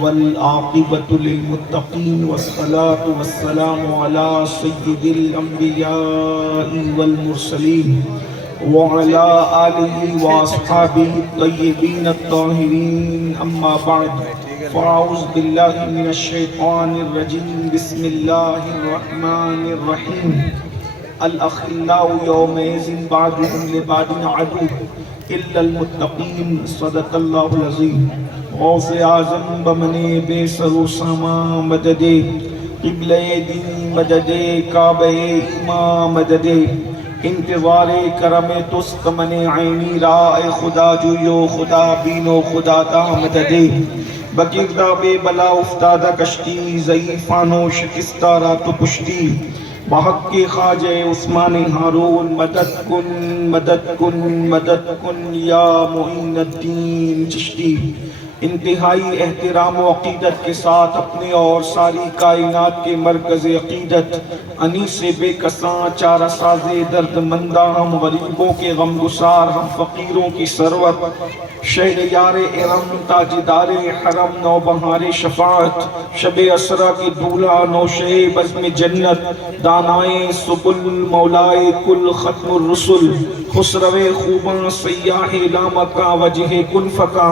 والعاقبة للمتقين والصلاة والسلام على سيد الأنبياء والمرسلين وعلى آله وأصحابه الطيبين الطاهرين أما بعد فأعوذ بالله من الشيطان الرجيم بسم الله الرحمن الرحيم الأخلاء يومئذ بعضهم لبعض عدو إلا المتقين صدق الله العظيم غوث اعظم بمنے بے سر و ساما مدد قبلہ دین مدد کعبہ امام مدد انتظار کرم تست من عینی رائے خدا جویو خدا بینو خدا دا مدد بگردہ بے بلا افتادہ کشتی ضعیفانو شکستہ رات و پشتی بحق کے خواجہ عثمان ہارون مدد کن مدد کن مدد کن یا معین الدین چشتی انتہائی احترام و عقیدت کے ساتھ اپنے اور ساری کائنات کے مرکز عقیدت انیس بے کساں چارہ ساز درد مندہ ہم غریبوں کے غم گسار ہم فقیروں کی ثروت شہریار ارم تاجدار حرم نوبہار شفاعت شب اسرا کی دولہ نوشے بزم جنت دانائے سبل مولائے کل ختم الرسل خسرو خوباں سیاح لامکا وجہ کن فکا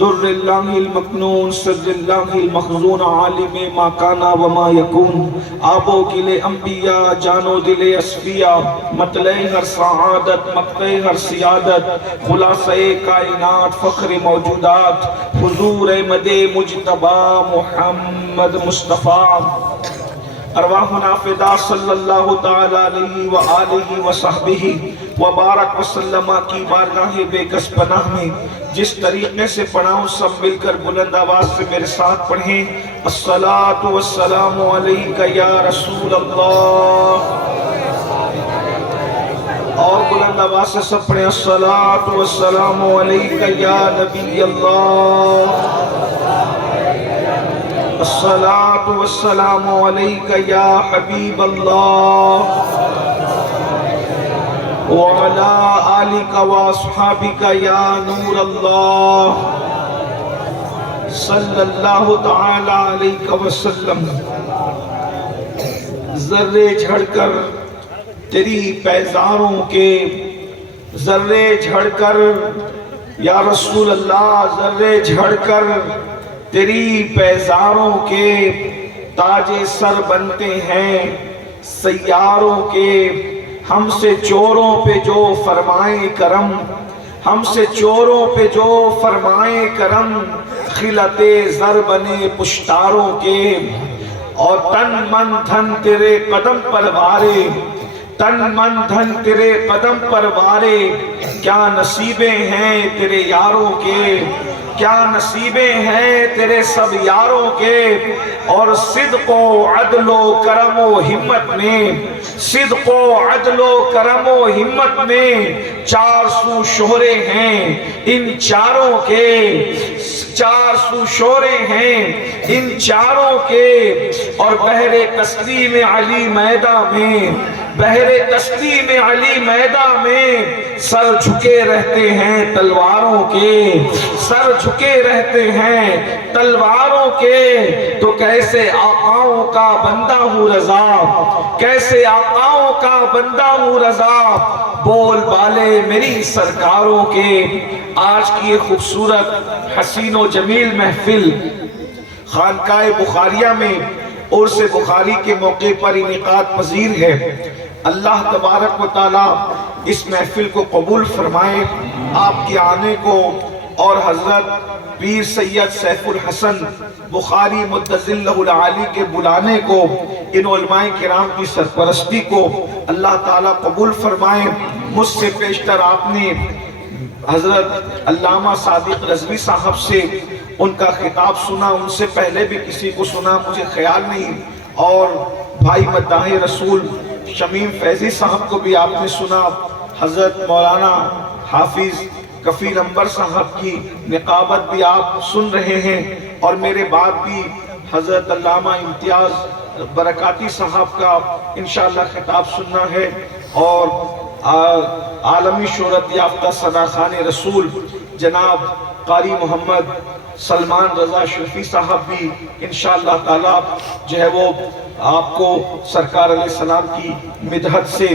در اللہ المکنون سر اللہ المخزون عالم ما کانا وما یکون آبو گلے انبیاء جانو دل اسفیاء مطلع ہر سعادت مقطع ہر سیادت خلاصہ کائنات فخر موجودات حضور احمد مجتبی محمد مصطفیٰ ارواحنا فدا صلی اللہ تعالی علیہ وآلہ وصحبہ وبارک وسلم کی بارگاہ بے کس پناہ میں جس طریقے سے پڑھاؤں سب مل کر بلند آواز سے میرے ساتھ پڑھیں الصلاة والسلام علیکہ یا رسول اللہ اور بلند آواز سے سب پڑھیں الصلاة والسلام علیکہ یا نبی اللہ الصلاة والسلام علیکہ یا حبیب اللہ وعلا آلک واصحابک یا نور اللہ صلی اللہ تعالی علیہ وسلم ذرے جھڑ کر تیری پیزاروں کے ذرے جھڑ کر یا رسول اللہ ذرے جھڑ کر تیری پیزاروں کے تاج سر بنتے ہیں سیاروں کے ہم سے چوروں پہ جو فرمائے کرم ہم سے چوروں پہ جو فرمائے کرم خلت زر بنے پشتاروں کے اور تن من دھن تیرے قدم پر وارے تن من دھن تیرے قدم پر وارے کیا نصیبیں ہیں تیرے یاروں کے کیا نصیبیں ہیں تیرے سب یاروں کے اور صدق و عدل و کرم و ہمت میں صدق و عدل و کرم و ہمت میں چار سو شہرے ہیں ان چاروں کے چار سو شہرے ہیں ان چاروں کے اور بحر تسلیم علی میدہ میں بحر تسلیم علی میدہ میں سر جھکے رہتے ہیں تلواروں کے سر جھکے رہتے ہیں تلواروں کے تو کیسے آقاؤں کا بندہ ہوں رضا کیسے آقاؤں کا بندہ ہوں رضا بول بالے میری سرکاروں کے آج کی یہ خوبصورت حسین و جمیل محفل خانقاہ بخاریہ میں عرس بخاری کے موقع پر انعقاد پذیر ہے اللہ تبارک و تعالی اس محفل کو قبول فرمائے آپ کے آنے کو اور حضرت پیر سید سیف الحسن بخاری متزل لہ العالی کے بلانے کو ان علماء کرام کی سرپرستی کو اللہ تعالیٰ قبول فرمائے مجھ سے پیشتر آپ نے حضرت علامہ صادق رضوی صاحب سے ان کا خطاب سنا ان سے پہلے بھی کسی کو سنا مجھے خیال نہیں اور بھائی مداح رسول شمیم فیضی صاحب کو بھی آپ نے سنا حضرت مولانا حافظ کفیل انبر صاحب کی نقابت بھی آپ سن رہے ہیں اور میرے بعد بھی حضرت علامہ امتیاز برکاتی صاحب کا انشاءاللہ خطاب سننا ہے اور عالمی شہرت یافتہ صداخان رسول جناب قاری محمد سلمان رضا شرفی صاحب بھی انشاءاللہ تعالی جو ہے وہ آپ کو سرکار علیہ السلام کی مدحت سے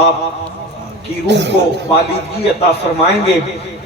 آپ کی روح کو بالغی عطا فرمائیں گے۔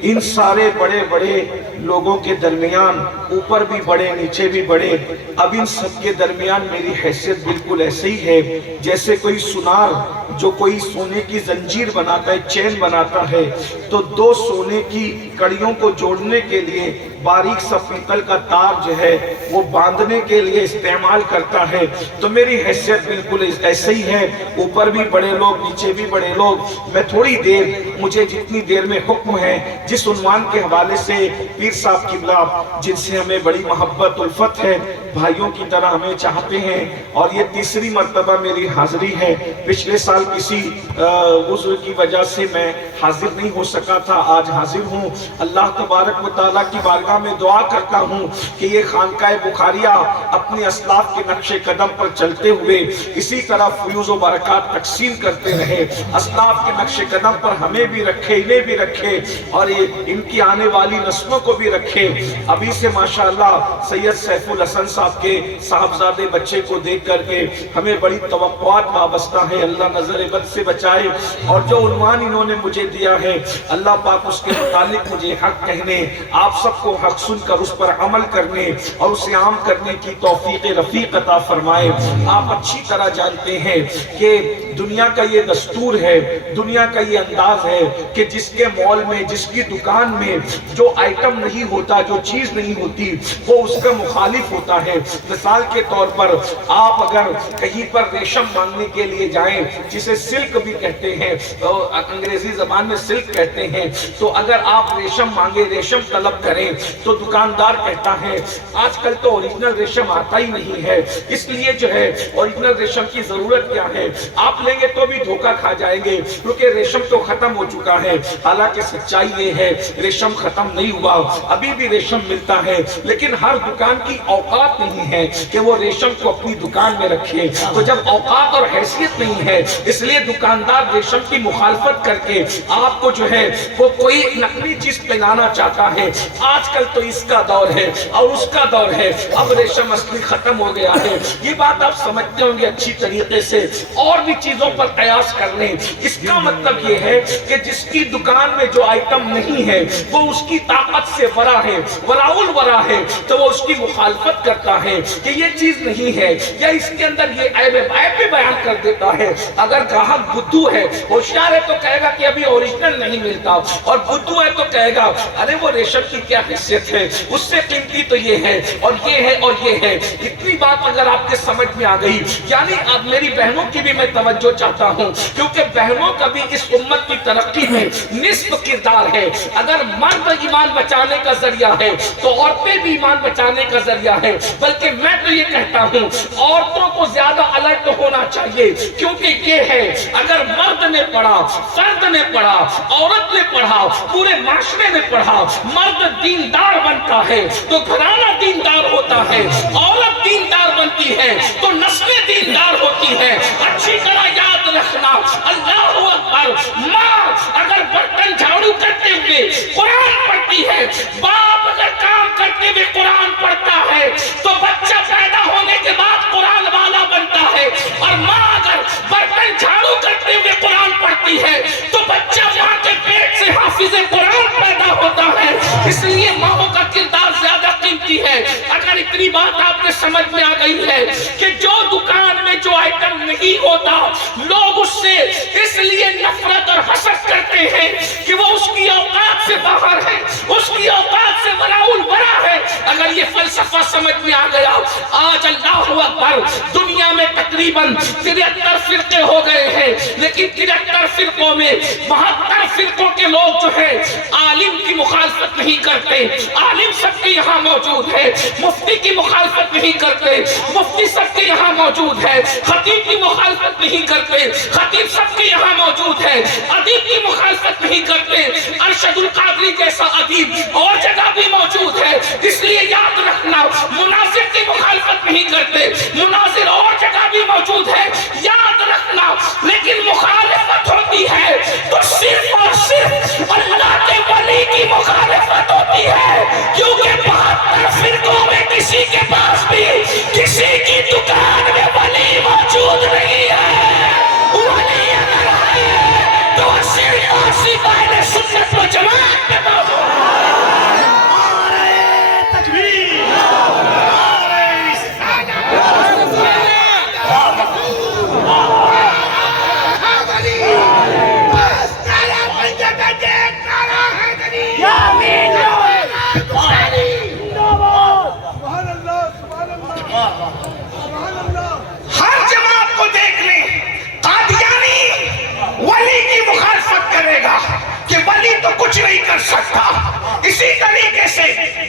ان سارے بڑے بڑے لوگوں کے درمیان، اوپر بھی بڑے نیچے بھی بڑے، اب ان سب کے درمیان میری حیثیت بالکل ایسے ہی ہے جیسے کوئی سنار جو کوئی سونے کی زنجیر بناتا ہے، چین بناتا ہے، تو دو سونے کی کڑیوں کو جوڑنے کے لیے باریک سا پیتل کا تار جو ہے وہ باندھنے کے لیے استعمال کرتا ہے۔ تو میری حیثیت بالکل ایسے ہی ہے، اوپر بھی بڑے لوگ نیچے بھی بڑے لوگ۔ میں تھوڑی دیر، مجھے جتنی دیر میں حکم ہے، جس عنوان کے حوالے سے پیر صاحب قبلہ جن سے ہمیں بڑی محبت الفت ہے، بھائیوں کی طرح ہمیں چاہتے ہیں، اور یہ تیسری مرتبہ میری حاضری ہے۔ پچھلے سال کسی عذر کی وجہ سے میں حاضر نہیں ہو سکا تھا، آج حاضر ہوں۔ اللہ تبارک و تعالیٰ کی بارگاہ میں دعا کرتا ہوں کہ یہ خانقاہ بخاریہ اپنے اسلاف کے نقش قدم پر چلتے ہوئے اسی طرح فیوز و برکات تقسیم کرتے رہے، اسلاف کے نقش قدم پر ہمیں بھی رکھے، انہیں بھی رکھے، اور ان کی آنے والی نسلوں کو بھی رکھے۔ ابھی سے ماشاءاللہ سید سیف الحسن صاحب کے صاحبزادے بچے کو دیکھ کر کے ہمیں بڑی توقعات وابستہ ہیں، اللہ نظر بد سے بچائے۔ اور جو عنوان انہوں نے مجھے دیا ہے، اللہ پاک اس کے متعلق مجھے حق کہنے، آپ سب کو حق سن کر اس پر عمل کرنے اور اسے عام کرنے کی توفیق رفیق عطا فرمائے۔ آپ اچھی طرح جانتے ہیں کہ دنیا کا یہ دستور ہے، دنیا کا یہ انداز ہے کہ جس کے مال میں، جس کی دکان میں جو آئٹم نہیں ہوتا، جو چیز نہیں ہوتی، وہ اس کا مخالف ہوتا ہے۔ مثال کے طور پر آپ اگر کہیں پر ریشم مانگنے کے لیے جائیں، جسے سلک بھی کہتے ہیں، انگریزی زبان میں سلک کہتے ہیں، تو اگر آپ ریشم مانگے، ریشم طلب کریں، تو دکاندار کہتا ہے آج کل تو اوریجنل ریشم آتا ہی نہیں ہے، اس لیے جو ہے اوریجنل ریشم کی ضرورت کیا ہے، آپ لیں گے تو بھی دھوکہ کھا جائیں گے کیونکہ ریشم تو ختم ہو چکا ہے۔ حالانکہ سچائی یہ ہے ریشم ختم نہیں ہوا، ابھی بھی ریشم ملتا ہے، لیکن ہر دکان کی اوقات نہیں ہے کہ وہ ریشم کو اپنی دکان میں رکھے۔ تو جب اوقات اور حیثیت نہیں ہے، اس لیے دکاندار ریشم کی مخالفت کر کے آپ کو جو ہے وہ کوئی نقلی چیز پہنانا چاہتا ہے۔ آج کل تو اس کا دور ہے اور اس کا دور ہے، اب ریشم اصلی ختم ہو گیا ہے۔ یہ بات آپ سمجھتے ہوں گے اچھی طریقے سے، اور بھی چیزوں پر قیاس کر لیں۔ اس کا مطلب یہ ہے کہ جس کی دکان میں جو آئٹم نہیں ہے وہ اس کی طاقت سے ورا ہے، وراء الورا ہے، تو وہ اس کی مخالفت کرتا ہے کہ یہ چیز نہیں ہے یا اس کے اندر یہ عیب ہے، عیب بھی بیان کر دیتا ہے۔ اگر گاہک بدھو ہے، ہوشیار ہے، تو کہے گا کہ ابھی اوریجنل نہیں ملتا، اور بدھو ہے تو کہے گا ارے وہ ریشم کی کیا حیثیت ہے، اس سے قیمتی تو یہ ہے اور یہ ہے اور یہ ہے۔ اتنی بات اگر آپ کے سمجھ میں آ گئی، یعنی اب میری بہنوں کی بھی میں توجہ چاہتا ہوں، کیونکہ بہنوں کا بھی اس امت کی ترقی میں نصف کردار ہے۔ اگر مرد ایمان بچانے کا ذریعہ ہے تو عورتیں بھی ایمان بچانے کا ذریعہ ہے، بلکہ میں تو یہ کہتا ہوں عورتوں کو زیادہ الرٹ ہونا چاہیے، کیونکہ یہ ہے اگر مرد نے پڑھا، فرد نے پڑھا، عورت نے پڑھا، پورے معاشرے نے پڑھا، مرد دیندار بنتا ہے تو گھرانہ دیندار ہوتا ہے، عورت دیندار بنتی ہے تو نسلیں دیندار ہوتی ہیں۔ اچھی طرح یاد رکھنا، اللہ اکبر، ماں اگر برتن جھاڑو کرتے ہوئے قرآن پڑھتی ہے، باپ اگر کام کرتے ہوئے قرآن پڑھتا ہے، تو بچہ پیدا ہونے کے بعد قرآن والا بنتا ہے، اور ماں اگر برتن جھاڑو کرتے ہوئے قرآن پڑھتی ہے تو بچہ ماں کے پیٹ سے حافظ قرآن پیدا ہوتا ہے۔ اس لیے ماں کا کردار زیادہ قیمتی ہے۔ اگر اتنی بات آپ نے سمجھ میں آ گئی ہے کہ جو دکان میں جو آئٹم نہیں ہوتا لوگ اس سے اس لیے نفرت اور حسد کرتے ہیں کہ وہ اس کی اوقات سے باہر ہے، اس کی اوقات سے وراء الورا ہے۔ اگر یہ فلسفہ سمجھ میں آ گیا، آج اللہ اکبر دنیا میں تقریباً 73 فرقے ہو گئے ہیں، لیکن 73 فرقوں میں 72 فرقوں کے لوگ جو ہیں عالم کی مخالفت نہیں کرتے، عالم سب کے یہاں موجود ہے، مفتی کی مخالفت نہیں کرتے، مفتی سب کے یہاں موجود ہے، خطیب کی مخالفت نہیں کرتے، خطیب سب کے یہاں موجود ہے، ادیب کی مخالفت نہیں کرتے، ارشد القادری جیسا ادیب اور جگہ بھی موجود ہے۔ اس لیے یاد رکھنا، مناظر کی مخالفت نہیں کرتے، مناظر اور جگہ بھی موجود ہے، یاد رکھنا، لیکن مخالفت ہوتی ہے تو صرف اور صرف اللہ کے ولی کی مخالفت ہوتی ہے۔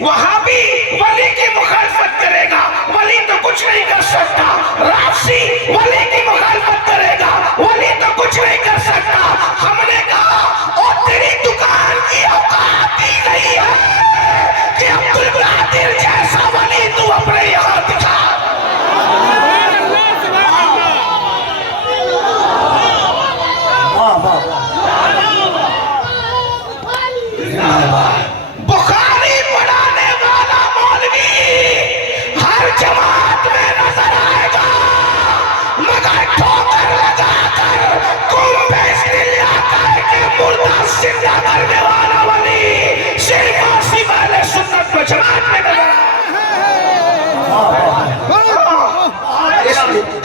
وہاں بھی ولی کی مخالفت کرے گا، ولی تو کچھ نہیں کر سکتا، رافضی ولی کی مخالفت کرے گا، ولی تو کچھ نہیں کر سکتا۔ ہم نے کہا اور تیری دکان کی اوقات ہی نہیں ہے کہ عبد القادر جیسا ولی تو اپنے یہاں دکھا۔ بخاری پڑھانے والا مولوی ہر جماعت میں نظر آئے گا، مگر ٹھوکر لگا کر قوم بسم اللہ کہہ کے مردہ زندہ کرنے والا ولی صرف آصف اہل سنت و جماعت میں نظر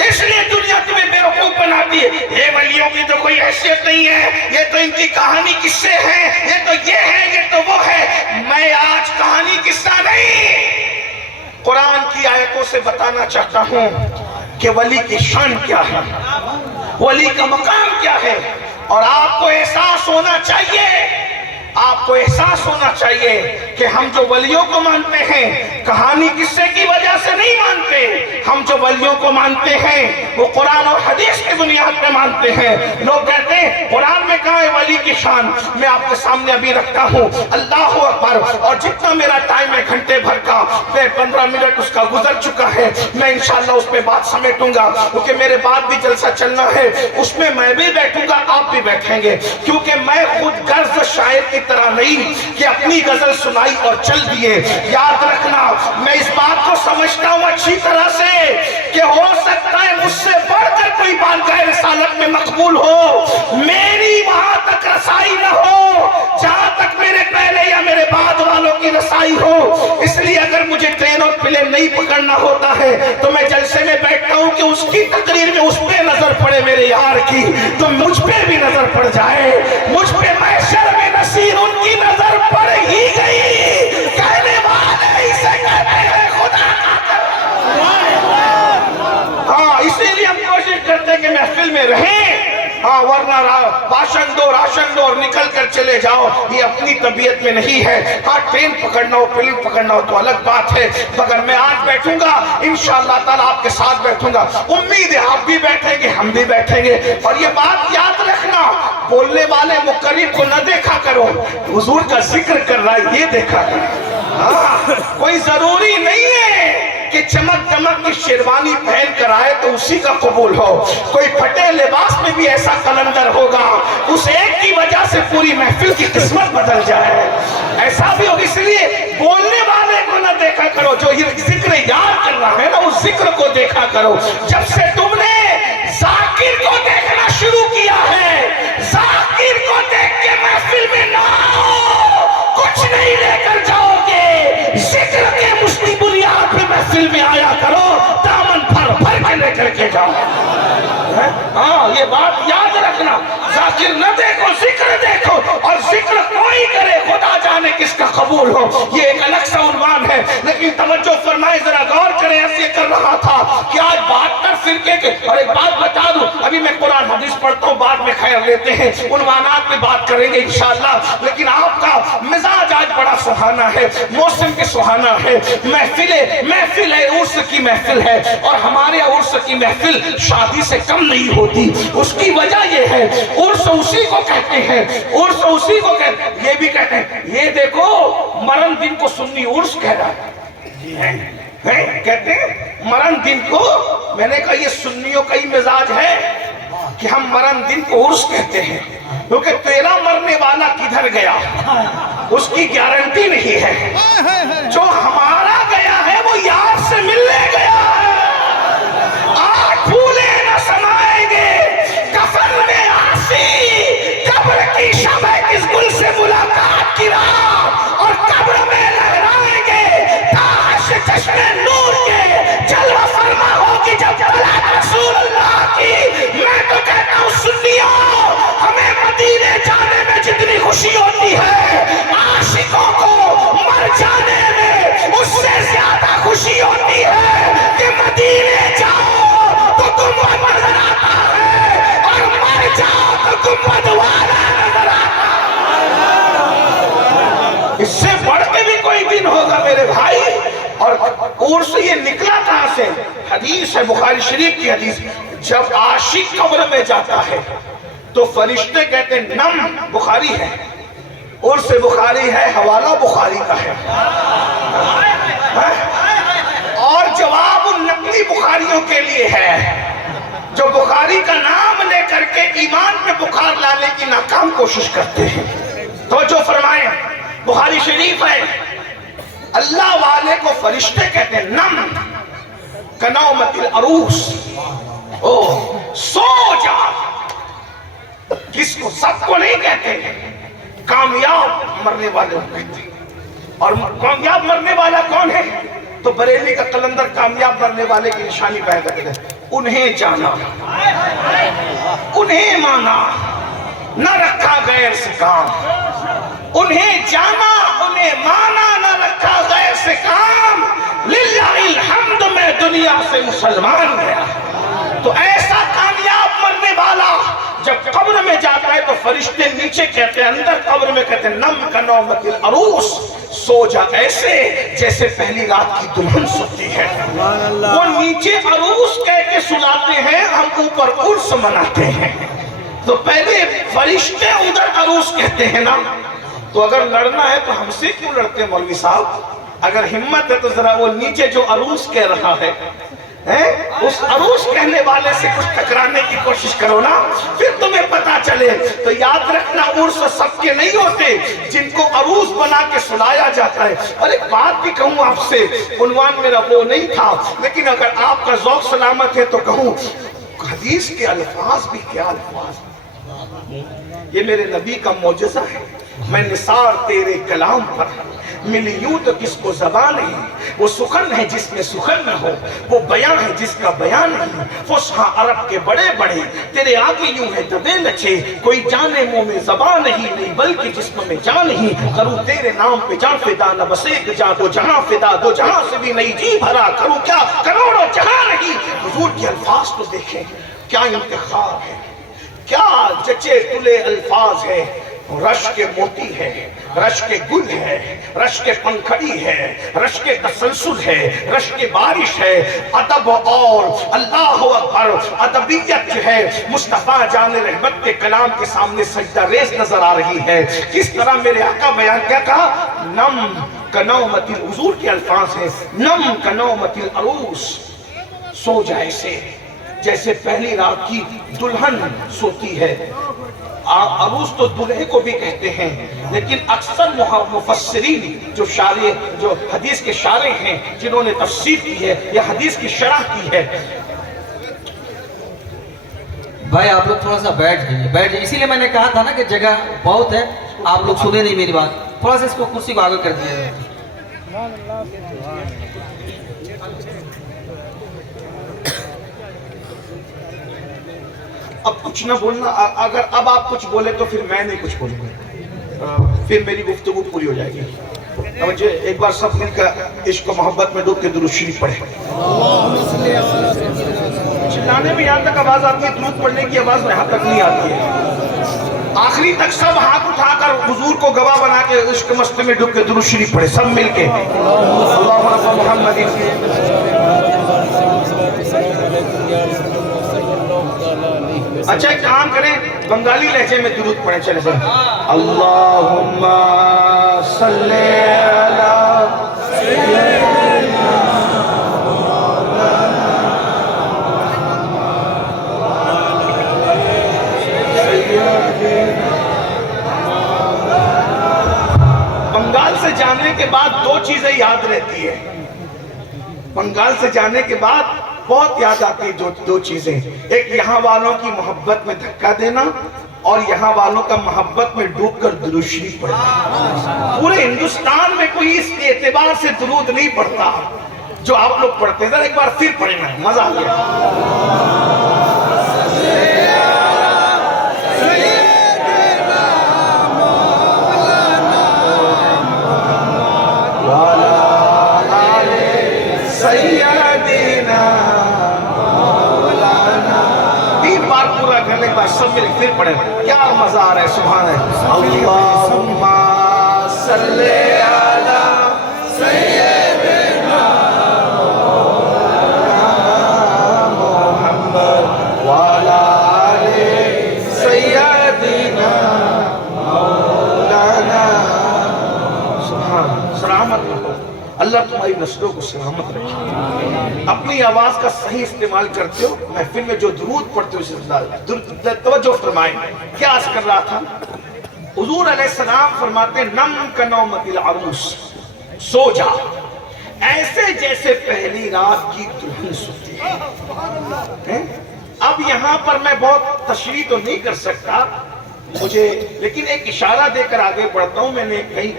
اس لیے دنیا تمہیں بے وقوف بناتی ہے۔ یہ ولیوں کی تو کوئی حیثیت نہیں ہے، یہ تو ان کی کہانی قصے ہیں، یہ تو یہ ہے، یہ تو وہ ہے۔ میں آج کہانی قصہ نہیں، قرآن کی آیتوں سے بتانا چاہتا ہوں کہ ولی کی شان کیا ہے، ولی کا مقام کیا ہے۔ اور آپ کو احساس ہونا چاہیے، آپ کو احساس ہونا چاہیے کہ ہم جو ولیوں کو مانتے ہیں کہانی قصے کی وجہ سے نہیں مانتے، ہم جو ولیوں کو مانتے ہیں وہ قرآن اور حدیث کی بنیاد پہ مانتے ہیں۔ لوگ کہتے ہیں قرآن میں کہاں ہے ولی کی شان؟ میں آپ کے سامنے ابھی رکھتا ہوں، اللہ اکبر، اور جتنا میرا ٹائم ہے گھنٹے بھر کا، میں 15 منٹ اس کا گزر چکا ہے، میں انشاءاللہ اس پہ بات سمیٹوں گا، کیونکہ میرے بعد بھی جلسہ چلنا ہے، اس میں میں بھی بیٹھوں گا، آپ بھی بیٹھیں گے، کیونکہ میں خود غرض شاعر کی طرح نہیں کہ اپنی غزل سنائی اور چل دیے۔ یاد رکھنا، میں اس بات کو سمجھتا ہوں اچھی طرح سے کہ ہو سکتا ہے مجھ سے بڑھ کر کوئی بارگاہ رسالت میں مقبول ہو، میری وہاں تک رسائی نہ ہو جہاں تک میرے پہلے یا میرے بعد والوں کی رسائی ہو۔ اس لیے اگر مجھے ٹرین اور پلین نہیں پکڑنا ہوتا ہے تو میں جلسے میں بیٹھتا ہوں کہ اس کی تقریر میں اس پہ نظر پڑے میرے یار کی، تو مجھ پہ بھی نظر پڑ جائے، مجھ پہ محشر میں نصیر ان کی نظر پڑ ہی گئی، کہنے والے اسے کہتے ہیں خدا کا۔ ہاں اسی لیے ہم کوشش کرتے ہیں کہ محفل میں رہیں، ہاں ورنہ راشن دو اور نکل کر چلے جاؤ، یہ اپنی طبیعت میں نہیں ہے۔ ہاں ٹرین پکڑنا ہو پلین پکڑنا ہو تو الگ بات ہے، مگر میں آج بیٹھوں گا انشاءاللہ تعالیٰ آپ کے ساتھ بیٹھوں گا، امید ہے آپ بھی بیٹھیں گے ہم بھی بیٹھیں گے۔ اور یہ بات یاد رکھنا، بولنے والے مقرب کو نہ دیکھا کرو، حضور کا ذکر کر رہا ہے یہ دیکھا کرو۔ ہاں کوئی ضروری نہیں ہے کہ چمک دمک کی شیروانی پہن کر آئے تو اسی کا قبول ہو، کوئی پھٹے لباس میں بھی ایسا کلندر ہوگا، اس ایک کی وجہ سے پوری محفل کی قسمت بدل جائے، ایسا بھی ہوگا۔ اس لیے بولنے والے کو نہ دیکھا کرو، جو یہ ذکر یاد کر رہا ہے نا اس ذکر کو دیکھا کرو۔ جب سے تم نے ذاکر کو دیکھنا شروع کیا ہے، ذاکر کو دیکھ کے محفل میں نہ آؤ، کچھ نہیں لے کر جاؤ گے، ذکر کے مسلم بنیاد پہ محفل میں آیا کرو، دامن بھر بھر کے لے کر کے جاؤ۔ ہاں یہ بات یاد رکھنا، ذاکر نہ دیکھو ذکر دیکھو، اور ذکر کوئی کرے خدا جانے کس کا قبول ہو، یہ ایک الگ سا عنوان ہے۔ لیکن توجہ فرمائے، ذرا غور کریں، ایسے کر رہا تھا کہ آج بات کر فرقے کے، اور ایک بات بتا دوں، ابھی میں قرآن حدیث پڑھتا ہوں بعد میں خیر لیتے ہیں، عنوانات پہ بات کریں گے انشاءاللہ، لیکن آپ کا مزاج آج بڑا سہانا ہے، موسم کے سہانا ہے، محفل ہے، عرس کی محفل ہے، اور ہمارے عرس کی محفل شادی سے کم نہیں ہوتی۔ اس کی وجہ یہ ہے، عرس اسی کو کہتے ہیں، عرس اسی کو کہتے ہیں، یہ بھی کہتے ہیں، یہ دیکھو مرن دن کو سنی عرس کہہ رہا ہے، کہتے ہیں مرن دن کو، میں نے کہا یہ سنیوں کا ہی مزاج ہے کہ ہم مرن دن کو عرس کہتے ہیں، کیونکہ تیرا مرنے والا کدھر گیا اس کی گارنٹی نہیں ہے، جو ہمارا گیا ہے وہ یار سے ملنے گیا ہے، آج پھولے نہ سمائیں گے کفن میں آسی، قبر کی شمع کس گل سے ملاقات کی رات، اور قبر میں لہرائیں گے تاش چشم نور کے، جلوہ فرما ہوگی جب طلعت رسول اللہ کی۔ میں تو کہتا ہوں سنیوں، ہمیں مدینے جانے میں جتنی خوشی ہوتی ہے، عاشقوں کو مر جانے میں اس سے زیادہ خوشی ہوتی ہے کہ مدینے جاؤ تو گنبد نظر آتا ہے، اور مر جاؤ تو گنبد والا نظر آتا ہے۔ اس سے بڑھ کے بھی کوئی دن ہوگا میرے عرس یہ نکلا کہاں سے؟ حدیث ہے بخاری شریف کی حدیث، جب عاشق قبر میں جاتا ہے تو فرشتے کہتے ہیں نم، بخاری ہے، عرس بخاری ہے، حوالہ بخاری کا ہے، اور جواب النقلی بخاریوں کے لیے ہے جو بخاری کا نام لے کر کے ایمان میں بخار لانے کی ناکام کوشش کرتے ہیں۔ توجہ فرمائیں، بخاری شریف ہے، اللہ والے کو فرشتے کہتے ہیں نم کنومت العروس، او سو جا، کس کو؟ سب کو نہیں کہتے، کامیاب مرنے والے کو کہتے ہیں۔ اور کامیاب مرنے والا کون ہے؟ تو بریلی کا قلندر کامیاب مرنے والے کی نشانی بیان کرتے ہیں، انہیں جانا، انہیں مانا، نہ رکھا غیر سے کام، انہیں جانا، انہیں مانا، نہ رکھا غیر سے کام، للہ الحمد میں دنیا سے مسلمان گیا۔ تو ایسا کامیاب مرنے والا جب قبر میں جاتا ہے تو فرشتے نیچے کہتے ہیں، اندر قبر میں کہتے ہیں نم کنومت العروس، سو جا ایسے جیسے پہلی رات کی دلہن سوتی ہے۔ وہ نیچے عروس کہہ کے سلاتے ہیں، ہم اوپر عرس مناتے ہیں۔ تو پہلے فرشتے ادھر عروس کہتے ہیں نا، تو اگر لڑنا ہے تو ہم سے کیوں لڑتے ہیں مولوی صاحب؟ اگر ہمت ہے تو ذرا وہ نیچے جو عروس کہہ رہا ہے اس عروس کہنے والے سے کچھ ٹکرانے کی کوشش کرو نا، پھر تمہیں پتا چلے۔ تو یاد رکھنا عرس سب کے نہیں ہوتے جن کو عروس بنا کے سلایا جاتا ہے۔ اور ایک بات بھی کہوں آپ سے، عنوان میرا وہ نہیں تھا، لیکن اگر آپ کا ذوق سلامت ہے تو کہوں، حدیث کے الفاظ بھی کیا الفاظ، یہ میرے نبی کا معجزہ ہے۔ میں نثار تیرے کلام پر، ملی یوں تو کس کو زبان نہیں، وہ سخن ہے جس میں سخن نہ ہو، وہ بیان ہے جس کا بیان نہیں، فصحا عرب کے بڑے بڑے تیرے آگے یوں ہے دبے لچے، کوئی جانے منہ میں زبان نہیں بلکہ جسم میں جان نہیں، کروں تیرے نام پہ جان فدا، نہ بس ایک جان دو جہاں فدا، دو جہاں سے بھی نہیں جی بھرا، کروں کیا کروڑوں جہاں نہیں۔ حضور کے الفاظ تو دیکھیں، کیا انتخاب ہے، کیا جچے تلے الفاظ ہے۔ رش کے موتی ہے، رش کے گل ہے، رش کے پنکھڑی ہے، رش کے تسلسل ہے، رش کے بارش ہے، ادب اور اللہ اکبر ادبیت جو ہے مصطفیٰ جان رحمت کے کلام کے سامنے سجدہ ریز نظر آ رہی ہے۔ کس طرح میرے آقا بیان کیا کہا، نم کنومت، حضور کے الفاظ ہیں، نم کنومت العروس، سو جائے سے جیسے پہلی رات کی دلہن سوتی ہے۔ عروس تو دلہے کو بھی کہتے ہیں، لیکن اکثر مفسرین جو شارح، جو حدیث کے شارح ہیں، جنہوں نے تفسیر کی ہے یا حدیث کی شرح کی ہے۔ بھائی آپ لوگ تھوڑا سا بیٹھ جائیے، اسی لیے میں نے کہا تھا نا کہ جگہ بہت ہے، آپ لوگ سنے نہیں میری بات، تھوڑا سا اس کو کرسی کو آگے کر دیا۔ اب کچھ نہ بولنا، اگر اب آپ کچھ بولے تو پھر میں نہیں کچھ بولوں گا، پھر میری گفتگو پوری ہو جائے گی۔ توجہ، ایک بار سب مل کر عشق و محبت میں ڈوب کے درود شریف پڑھیں۔ چلانے میں یہاں تک آواز آتی ہے، درود پڑھنے کی آواز یہاں تک نہیں آتی ہے۔ آخری تک سب ہاتھ اٹھا کر حضور کو گواہ بنا کے عشق مستی میں ڈوب کے درود شریف پڑھیں، سب مل کے۔ اللہم رب محمد۔ اچھا ایک کام کریں، بنگالی لہجے میں درود پڑھیں، چلے سر۔ اللہم صلی علی سیدنا بنگال سے جانے کے بعد دو چیزیں یاد رہتی ہے، بنگال سے جانے کے بعد بہت یاد آتی ہے دو چیزیں، ایک یہاں والوں کی محبت میں دھکا دینا اور یہاں والوں کا محبت میں ڈوب کر درود شریف پڑھنا۔ پورے ہندوستان میں کوئی اس اعتبار سے درود نہیں پڑھتا جو آپ لوگ پڑھتے ہیں، ذرا ایک بار پھر پڑھنا ہے، مزہ آ گیا۔ سب مل پھر پڑھیں، کیا مزہ آ رہا ہے، سبحان ہے۔ اللہم صلی علی سیدنا اپنی آواز کا صحیح استعمال کرتے ہو. محفل میں جو درود پڑھتے ہو توجہ فرمائیں. کیا عرض کر رہا تھا؟ حضور علیہ السلام فرماتے ہیں نم کنومت العروس، سو جا ایسے جیسے پہلی رات کی دلہن سوتی ہے. اب یہاں پر میں بہت تشریح تو نہیں کر سکتا مجھے، لیکن ایک اشارہ دے کر آگے بڑھتا ہوں. میں نے کئی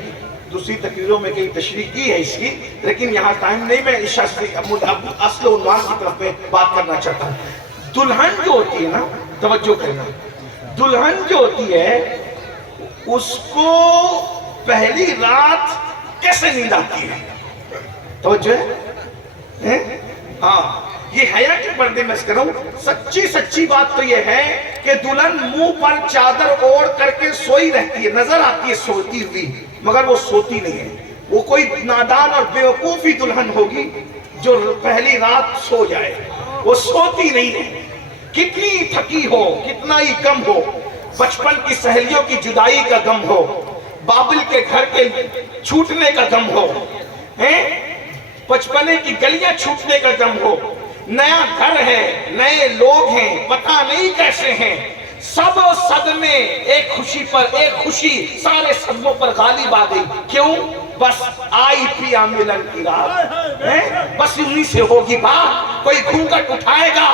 دوسری تقریروں میں کئی تشریح کی ہے اس کی، لیکن یہاں ٹائم نہیں. میں اصل عنوان کی طرف میں بات کرنا چاہتا ہوں. دلہن جو ہوتی ہے نا، توجہ کرنا، دلہن جو ہوتی ہے اس کو پہلی رات کیسے نیند آتی ہے؟ توجہ ہے؟ ہاں، یہ حیا کے پردے میں کر رہا ہوں. سچی بات تو یہ ہے کہ دلہن منہ پر چادر اوڑھ کر کے سوئی رہتی ہے، نظر آتی ہے سوتی ہوئی، مگر وہ سوتی نہیں ہے. وہ کوئی نادان اور بیوقوفی دلہن ہوگی جو پہلی رات سو جائے، وہ سوتی نہیں ہے. کتنی تھکی ہو، کتنا ہی کم ہو، بچپن کی سہیلیوں کی جدائی کا غم ہو، بابل کے گھر کے چھوٹنے کا غم ہو، بچپنے کی گلیاں چھوٹنے کا غم ہو، نیا گھر ہے، نئے لوگ ہیں، پتہ نہیں کیسے ہیں، سب صدمے ایک خوشی پر ایک خوشی سارے صدموں پر غالب آ گئی. کیوں؟ بس آئی پیا ملن کی رات، بس انہی سے ہوگی بات. کوئی گھونگھٹ اٹھائے گا،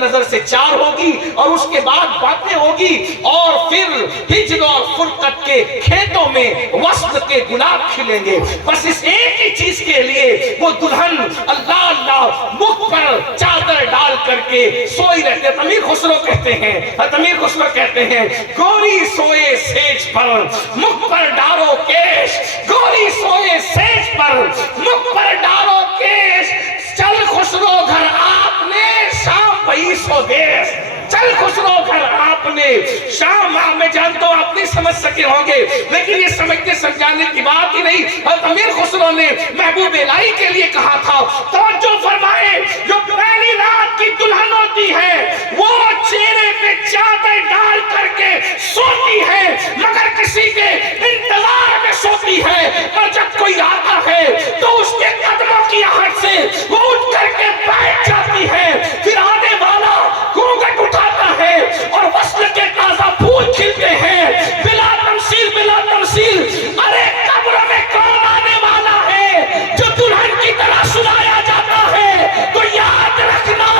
نظر سے چار ہوگی، اور اس کے بعد باتیں ہوگی، اور پھر ہجر اور فرقت کے کھیتوں میں وصل کے گلاب کھلیں گے. بس اس ایک ہی چیز کے لیے وہ دلہن اللہ مکھ پر چادر ڈال کر کے سوئی رہتے. امیر خسرو کہتے ہیں، امیر خسرو کہتے ہیں گوری سوئے سیج پر مکھ پر ڈالو کیش، گوری سوئے سیج پر مکھ پر ڈالو کیش، چل خسرو گھر آپ نے شام پئی سو دیس. چل خسرو گھر آپ نے شام. میں جانتا ہوں آپ نہیں سمجھ سکے ہوں گے، لیکن یہ سمجھنے سمجھانے کی بات ہی نہیں. اور امیر خسرو نے محبوب الہی کے لیے کہا تھا، توجہ فرمائے، جو پہلی رات کی دلہن ہوتی ہے وہ چہرے پہ چادر ڈال کر کے سوتی ہے، مگر کسی کے انتظار میں سوتی ہے. اور جب کوئی آتا ہے تو اس کے قدموں کی آہٹ سے وہ اٹھ کر کے بیٹھ جاتی ہے. پھر آنے والا گھونگھٹ اٹھاتا ہے اور وصل کے تازہ پھول کھلتے ہیں، بلا تمثیل. ارے قبر میں کون آنے والا ہے جو دلہن کی طرح سنایا جاتا ہے؟ تو یاد رکھنا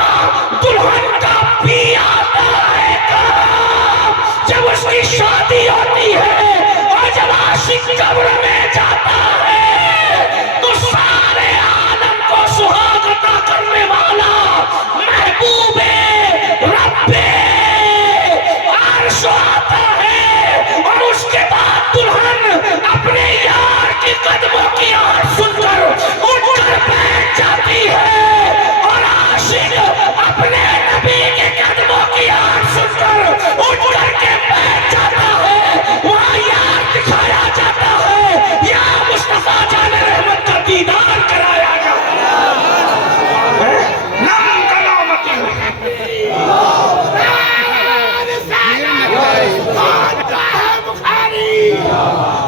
دلہن کا بھی آتا ہے جب اس کی شادی ہوتی ہے. اور جب عاشق قبر میں جاتا ہے تو سارے عالم کو سہاگ عطا کرنے والا محبوب رب عرش آتا ہے. اور اس کے بعد دلہن اپنے یار کے قدموں کی آواز سن کر اٹھ کر بیٹھ جاتی ہے، اور عاشق اپنے نبی کے قدموں کی آواز سن کر اٹھ کر کے بیٹھ جاتا ہے. وہاں یار دکھایا جاتا ہے، یا مصطفیٰ جان رحمت کا دیدار کرایا جاتا ہے. نام کلامتی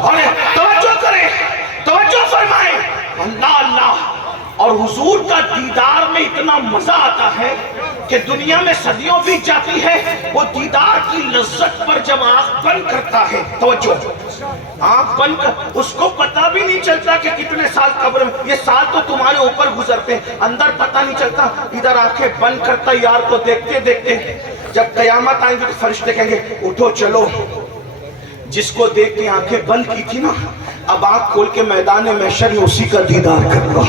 اور توجہ کریں، توجہ فرمائیں. اللہ اور حضور کا دیدار میں اتنا مزہ آتا ہے کہ دنیا میں صدیوں بیت جاتی ہے، وہ دیدار کی لذت پر جب آنکھ بند کرتا ہے، توجہ، آنکھ بند کر، اس کو پتہ بھی نہیں چلتا کہ کتنے سال قبر میں، یہ سال تو تمہارے اوپر گزرتے ہیں، اندر پتہ نہیں چلتا. ادھر آنکھیں بند کرتا یار کو دیکھتے دیکھتے، جب قیامت آئیں گے تو فرشتے کہیں گے اٹھو چلو. جس کو دیکھ کے آنکھیں بند کی تھی نا، اب آنکھ کھول کے میدان محشر میں اسی کا دیدار کر لو.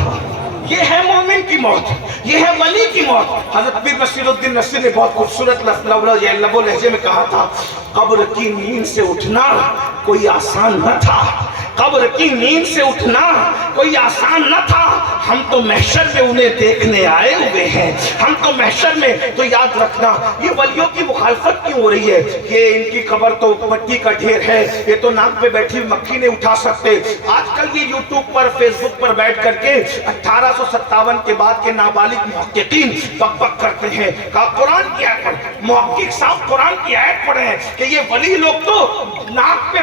یہ ہے مومن کی موت، یہ ہے ولی کی موت. حضرت پیر نصیر الدین نصیر نے بہت خوبصورت لب و لہجے میں کہا تھا، قبر کی نیند سے اٹھنا کوئی آسان نہ تھا، قبر کی نیند سے اٹھنا کوئی آسان نہ تھا. ہم تو محشر میں انہیں دیکھنے آئے ہوئے ہیں، ہم تو محشر میں. تو یاد رکھنا یہ ولیوں کی مخالفت کیوں ہو رہی ہے کہ ان کی قبر تو مٹی کا ڈھیر ہے، یہ تو ناک پہ بیٹھی مکھی نہیں اٹھا سکتے. آج کل یہ یوٹیوب پر فیس بک پر بیٹھ کر کے 1857 کے بعد کے نابالغ محققین بک بک کرتے ہیں. کہا قرآن کی آیت پڑھ، محقق صاحب قرآن کی آیت پڑھے ہیں کہ یہ ولی لوگ تو ناک پہ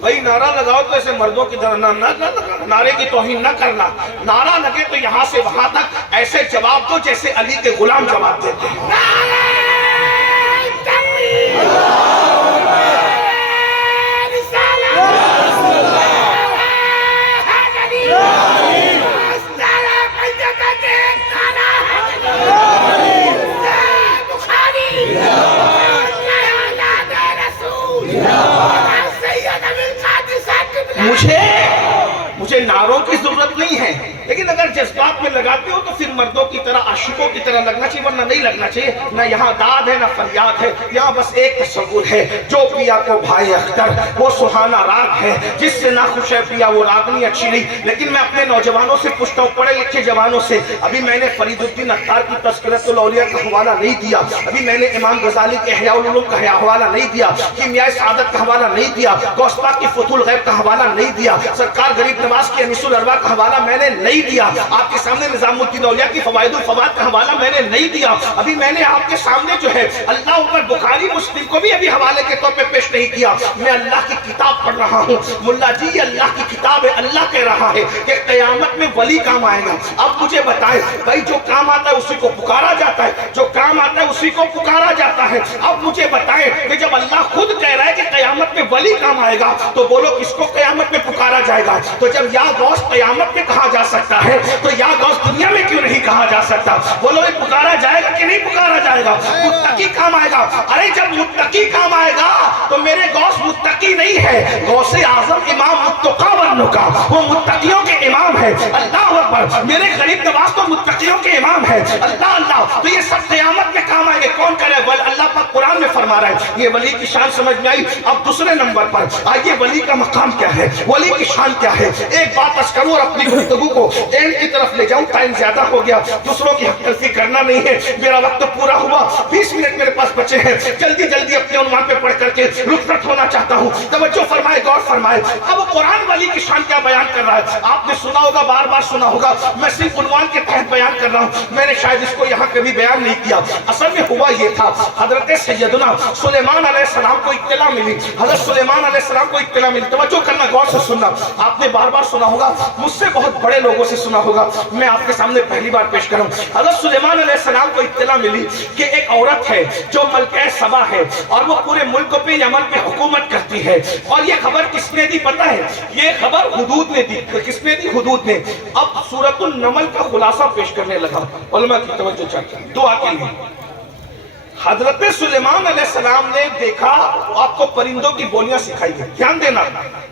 بھائی نعرہ لگاؤ تو ایسے مردوں کی طرح نعرے کی توہین نہ کرنا. نعرہ لگے تو یہاں سے وہاں تک ایسے جواب دو جیسے علی کے غلام جواب دیتے ہیں. مجھے نعروں کی ضرورت نہیں ہے، لیکن اگر جذبات میں لگاتے ہو تو پھر مردوں کی طرح عاشقوں کی طرح لگنا چاہیے، ورنہ نہیں لگنا چاہیے. نہ یہاں داد ہے نہ فریاد ہے، یہاں بس ایک تصور ہے. جو پیا کو بھائی اختر وہ سہانا راگ ہے، جس سے نہ خوش ہے پیا وہ راگنی اچھی نہیں. لیکن میں اپنے نوجوانوں سے پوچھتا ہوں، پڑھے لکھے جوانوں سے، ابھی میں نے فرید الدین عطار کی تذکرۃ الاولیاء کا حوالہ نہیں دیا، ابھی میں نے امام غزالی کے احیاء العلوم کا حوالہ نہیں دیا، کیمیائے سعادت کا حوالہ نہیں دیا، غوث پاک کی فتح الغیب کا حوالہ نہیں دیا، سرکار غریب نواز کی انیس الارواح کا حوالہ میں نے نہیں دیا، آپ کے سامنے نظام الدین اولیاء کی فوائد الفوائد کا حوالہ میں نے نہیں دیا. ابھی میں نے آپ کے سامنے جو ہے اللہ اوپر بخاری مسلم کو بھی ابھی حوالے کے طور پہ پیش نہیں کیا. میں اللہ کی کتاب پڑھ رہا ہوں. ملا جی یہ اللہ کی کتاب ہے، اللہ کہہ رہا ہے کہ قیامت میں ولی کام آئے گا. اب مجھے بتائیں بھائی، جو کام آتا ہے اسی کو پکارا جاتا ہے، جو کام آتا ہے اسی کو پکارا جاتا ہے. اب مجھے بتائیں کہ جب اللہ خود کہہ رہا ہے کہ قیامت میں ولی کام آئے گا تو بولو کس کو قیامت میں پکارا جائے گا؟ تو جب یا غوث قیامت میں کہا جا سکتا ہے تو یا غوث دنیا میں کیوں نہیں کہا جا سکتا؟ بولو یہ پکارا جائے گا کہ نہیں پکارا جائے گا؟ متقی کام آئے گا. ارے جب متقی کام آئے گا تو میرے غوث متقی نہیں ہے، غوث اعظم امام متقی والنقا، وہ متقیوں کے امام ہے. اللہ اکبر. میرے غریب نواز تو متقیوں کے امام ہے. اللہ اللہ. تو یہ سب قیامت میں کام آئیں گے. کون کرے؟ اللہ پاک قرآن میں فرما رہا ہے. یہ ولی کی شان سمجھ میں آئی. اب دوسرے نمبر پر آئیے ولی کا مقام کیا ہے، ولی کی شان کیا ہے. ایک بات عرض کروں اور اپنی گفتگو کو اینڈ کی طرف لے جاؤں. ٹائم زیادہ ہو گیا، دوسروں کی حق تلفی کرنا نہیں ہے. میرا وقت تو پورا ہوا، 20 منٹ میرے پاس بچے ہیں. جلدی جلدی اپنے عنوان پہ پڑھ کر کے رخصت ہونا چاہتا ہوں. توجہ فرمائے، غور فرمائے. اب قرآن ولی کی شان کیا بیان کر رہا ہے؟ آپ نے سنا ہوگا، بار بار سنا ہوگا. میں صرف عنوان کے تحت بیان کر رہا ہوں. میں نے شاید اس کو یہاں کبھی بیان نہیں کیا. اصل میں ہوا یہ تھا، حضرت سیدنا سلیمان علیہ السلام کو اطلاع ملی. حضرت سلیمان علیہ السلام کو اطلاع ملی. توجہ کرنا، غور سے سننا. آپ نے بار بار سنا ہوگا، مجھ سے بہت بڑے لوگوں سے سنا ہوگا، میں آپ کے سامنے پہلی بار پیش کروں. حضرت سلیمان علیہ السلام کو اطلاع ملی کہ ایک عورت ہے جو ملکہ سبا ہے اور وہ پورے ملک پہ، یمن پہ حکومت کرتی ہے. اور یہ خبر کس نے دی پتہ ہے؟ یہ خبر حدود نے دی. کس نے دی؟ حدود نے. اب سورۃ النمل کا خلاصہ پیش کرنے لگا. علماء کی توجہ چاہتا ہوں دعا کے لیے. حضرت سلیمان علیہ السلام نے دیکھا، آپ کو پرندوں کی بولیاں سکھائی گئی. دھیان دینا،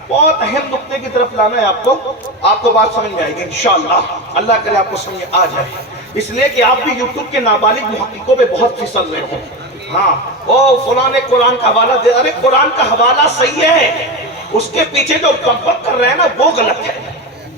بہت اہم نقطے کی طرف لانا ہے آپ کو بات سمجھ میں آئے گی انشاءاللہ. اللہ کرے آپ کو سمجھ آ جائے، اس لیے کہ آپ بھی یوٹیوب کے نابالغ محققوں پہ بہت پھسل رہے ہو. ہاں او فلاں نے قرآن کا حوالہ دے. ارے قرآن کا حوالہ صحیح ہے، اس کے پیچھے جو بک کر رہے ہیں نا وہ غلط ہے.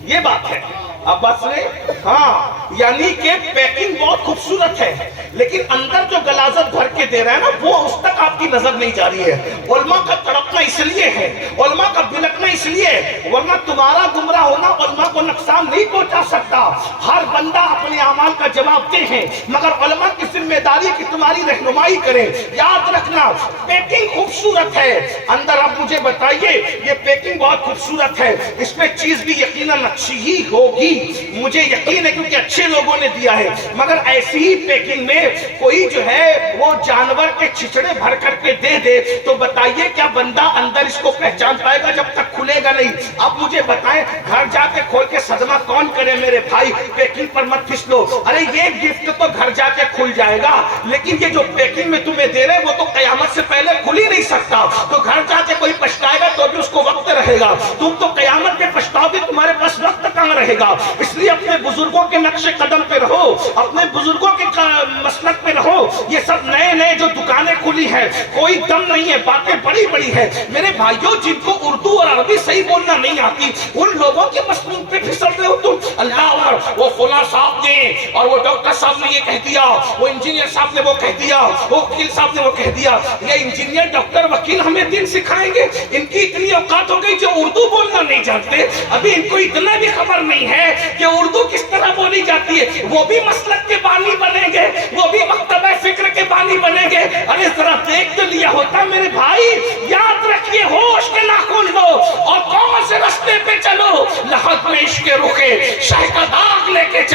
یہ بات ہے. اب بات سنیں. ہاں یعنی کہ پیکنگ بہت خوبصورت ہے، لیکن اندر جو غلاظت بھر کے دے رہا ہے نا وہ اس تک آپ کی نظر نہیں جا رہی ہے. علماء کا تڑپنا اس لیے ہے، علماء کا بلکنا اس لیے ہے، ورنہ تمہارا گمراہ ہونا علماء کو نقصان نہیں پہنچا سکتا. ہر بندہ اپنے اعمال کا جواب دے ہے، مگر علماء کی ذمہ داری کہ تمہاری رہنمائی کریں. یاد رکھنا پیکنگ خوبصورت ہے، اندر اب مجھے بتائیے یہ پیکنگ بہت خوبصورت ہے، اس میں چیز بھی یقیناً اچھی ہی ہوگی. مجھے یقین ہے کیونکہ اچھے لوگوں نے دیا ہے. مگر ایسی ہی پیکنگ میں کوئی جو ہے وہ جانور کے چھچڑے بھر کر کے دے دے تو بتائیے کیا بندہ اندر اس کو پہچان پائے گا؟ جب تک کھلے گا نہیں. اب مجھے بتائیں گھر جا کے کھول کے صدمہ کون کرے میرے بھائی؟ پیکنگ پر مت پھسلو. ارے یہ گفٹ تو گھر جا کے کھل جائے گا، لیکن یہ جو پیکنگ میں تمہیں دے رہے وہ تو قیامت سے پہلے کھل ہی نہیں سکتا. تو گھر جا کے کوئی پچھتائے گا تو بھی اس کو وقت رہے گا، تم تو قیامت میں پچھتاؤ گے، تمہارے پاس وقت کہاں رہے گا. اس لیے اپنے بزرگوں کے نقش قدم پہ رہو، اپنے بزرگوں کے مسلک پہ رہو. یہ سب نئے نئے جو دکانیں کھلی ہیں کوئی دم نہیں ہے، باتیں بڑی بڑی ہیں. میرے بھائیوں جن کو اردو اور عربی صحیح بولنا نہیں آتی ان لوگوں کے مسلک پہ پھسل رہے ہو تم. اللہ اکبر. وہ فلاں صاحب نے اور وہ ڈاکٹر صاحب نے یہ کہہ دیا، وہ انجینئر صاحب نے وہ کہہ دیا، وہ وکیل صاحب نے وہ کہہ دیا. یہ انجینئر ڈاکٹر وکیل ہمیں دین سکھائیں گے؟ ان کی اتنی اوقات ہو گئی جو اردو بولنا نہیں جانتے. ابھی ان کو اتنا بھی خبر نہیں ہے کہ اردو کس طرح بولی جاتی ہے. وہ بھی مسلک کے بانی بنیں گے، وہ بھی مکتبہ فکر کے بانی بنیں گے. ارے ذرا دیکھ تو لیا ہوتا میرے بھائی. یاد رکھیے ہوش کے ناخن لو،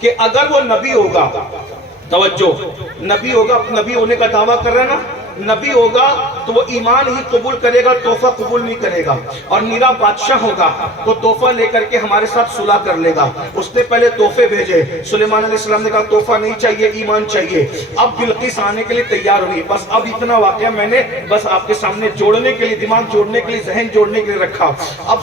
کہ اگر وہ نبی ہوگا، توجہ، نبی ہوگا، نبی ہونے کا دعویٰ کر رہا ہے نا، نبی ہوگا تو وہ ایمان ہی قبول کرے گا، تحفہ قبول نہیں کرے گا، اور میرا بادشاہ ہوگا تو تحفہ لے کر کے ہمارے ساتھ صلح کر لے گا۔ اس نے پہلے تحفے بھیجے، سلیمان علیہ السلام نے کہا تحفہ نہیں چاہیے، ایمان چاہیے۔ اب بلقیس آنے کے لیے تیار ہوئی، بس اب اتنا واقعہ میں نے بس آپ کے سامنے جوڑنے کے لیے، دماغ جوڑنے کے لیے، ذہن جوڑنے کے لیے رکھا۔ اب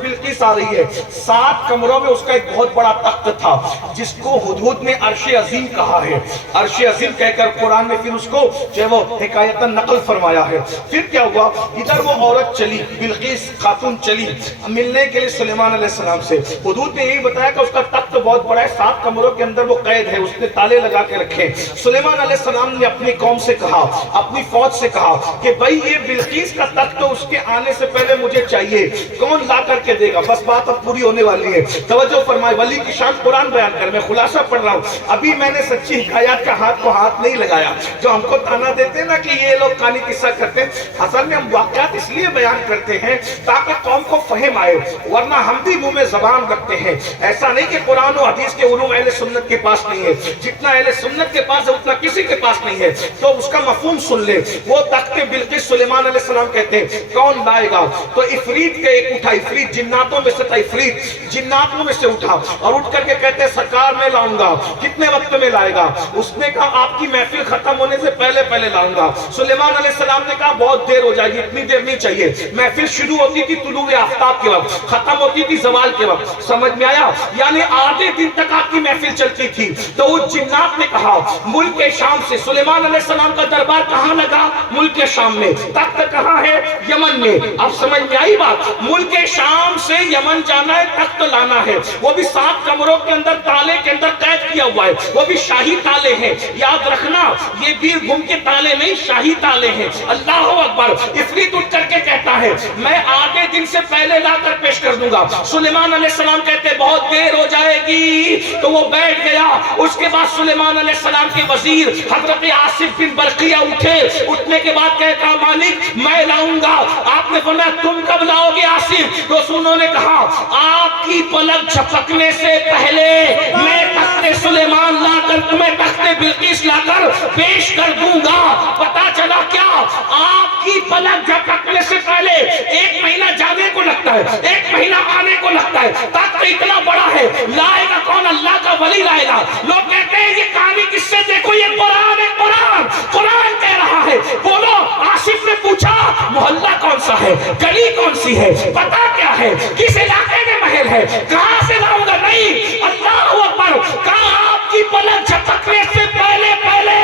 بلقیس آ رہی ہے، 7 کمروں میں اس کا ایک بہت بڑا تخت تھا جس کو ہدہد نے عرش عظیم کہا ہے، عرش عظیم کہہ کر قرآن میں پھر اس کو جو ہے وہ حکایت نقل فرمایا ہے۔ پھر کیا ہوا، ادھر وہ عورت چلی، بلقیس خاتون چلی ملنے کے لیے سلیمان علیہ السلام سے۔ حدود نے یہی بتایا کہ اس کا تخت بہت بڑا ہے، 7 کمروں کے اندر وہ قید ہے، اس نے تالے لگا کے رکھے۔ سلیمان علیہ السلام نے اپنی قوم سے کہا، اپنی فوج سے کہا کہ بھائی یہ بلقیس کا تخت تو اس کے آنے سے پہلے مجھے چاہیے، کون لا کر کے دے گا؟ بس بات اب پوری ہونے والی ہے، توجہ فرمائے۔ ولی کی شان قرآن بیان کر، میں خلاصہ پڑھ رہا ہوں، ابھی میں نے سچی حکایات کا ہاتھ کو ہاتھ نہیں لگایا۔ جو ہم کو تانا دیتے ہیں نا کہ یہ لوگ کہانی قصہ کرتے ہیں، اصل میں ہم واقعات اس لیے بیان کرتے ہیں تاکہ قوم کو فہم آئے، ورنہ ہم بھی منہ میں زبان رکھتے ہیں۔ ایسا نہیں کہ قرآن و حدیث کے علوم اہل سنت کے پاس نہیں ہے، جتنا اہل سنت کے پاس ہے اتنا کسی کے پاس نہیں ہے، تو اس کا مفہوم سن لے۔ وہ تخت بلقیس سلیمان علیہ السلام کہتے ہیں کون لائے گا؟ تو عفریت کا ایک اٹھا، عفریت جناتوں میں سے تھا، عفریت جناتوں میں سے اٹھا اور اٹھ کر کے کہتے ہیں سرکار میں لاؤں گا۔ کتنے وقت میں لائے گا؟ اس نے کہا آپ کی محفل ختم ہونے سے پہلے پہلے لاؤں گا۔ سلیمان علیہ السلام نے کہا بہت دیر ہو جائے گی، اتنی دیر نہیں چاہیے۔ محفل شروع ہوتی تھی طلوع آفتاب کے وقت، ختم ہوتی تھی زوال کے وقت، سمجھ میں آیا؟ یعنی آدھے دن تک آپ کی محفل چلتی تھی۔ تو اس جنات نے کہا ملک شام سے، سلیمان علیہ السلام کا دربار کہاں لگا؟ ملک شام میں۔ تخت کہاں ہے؟ یمن میں۔ اب سمجھ میں آئی بات؟ ملک شام سے یمن جانا ہے، تخت لانا ہے، وہ بھی 7 کمروں کے اندر تالے کے اندر قید کیا ہوا ہے، وہ بھی شاہی تالے ہیں۔ یاد رکھنا یہ بیر گھوم کے تالے نہیں، شاہی تالے ہیں۔ اللہ اکبر۔ عفریت اٹھ کر کے کہتا ہے میں آدھے دن سے پہلے لا کر پیش کر دوں گا۔ سلیمان علیہ السلام کہتے بہت دیر ہو جائے گی، تو وہ بیٹھ گیا۔ اس کے بعد سلیمان علیہ السلام کے وزیر حضرت آصف بن برقیہ اٹھے، اٹھنے کے بعد کہتا مالک میں لاؤں گا۔ آپ نے فرمایا تم کب لاؤ گے آصف؟ تو انہوں نے کہا آپ کی پلک جھپکنے سے پہلے میں تخت سلیمان لا کر تمہیں تخت بلقیس لا کر پیش کر دوں گا۔ پتا چلا کیا؟ آپ کی پلک جھپکنے سے پہلے 1 مہینہ جانے کو لگتا ہے، 1 مہینہ آنے کو لگتا ہے۔ تخت اتنا بڑا ہے، لائے گا کون؟ اللہ کا ولی لائے گا۔ لوگ کہتے ہیں یہ کہانی کس سے؟ دیکھو یہ قرآن ہے، قرآن قرآن کہہ رہا ہے۔ بولو آصف نے پوچھا محلہ کون سا ہے، گلی کون سی ہے، پتا کیا ہے، کس علاقے میں محل ہے، کہاں سے لاؤں گا؟ نہیں، اللہ اکبر۔ کہا آپ کی پلک جھپکنے سے پہلے پہلے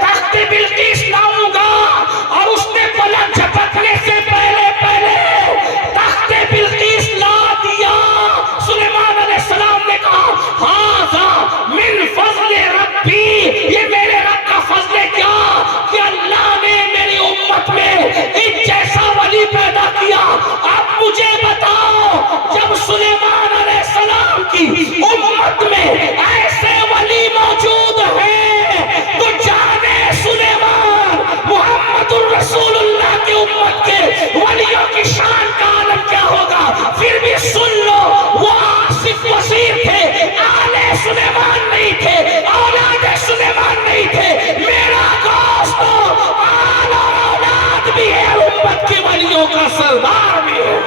تخت بلقیس لاؤں گا، اور اس نے پلک جھپکنے سے پہلے پہلے تخت بلقیس لا دیا۔ سلیمان علیہ السلام نے کہا ھذا من فضل ربی، یہ میرے رب کا فضل ہے کیا کہ اللہ نے میری امت میں ایک جیسا ولی پیدا کیا۔ اب مجھے بتاؤ جب سلیمان علیہ السلام کی امت میں ایسے ولی موجود ہیں تو جانے سلیمان محمد الرسول اللہ کی امت کے ولیوں کی شان کا عالم کیا ہوگا۔ پھر بھی سن لو وہ آصف وزیر تھے، آلِ سلیمان نہیں تھے، اولاد سلیمان نہیں تھے۔ میرا دوست آل اور اولاد بھی ہے، امت کے ولیوں کا سردار بھی ہے۔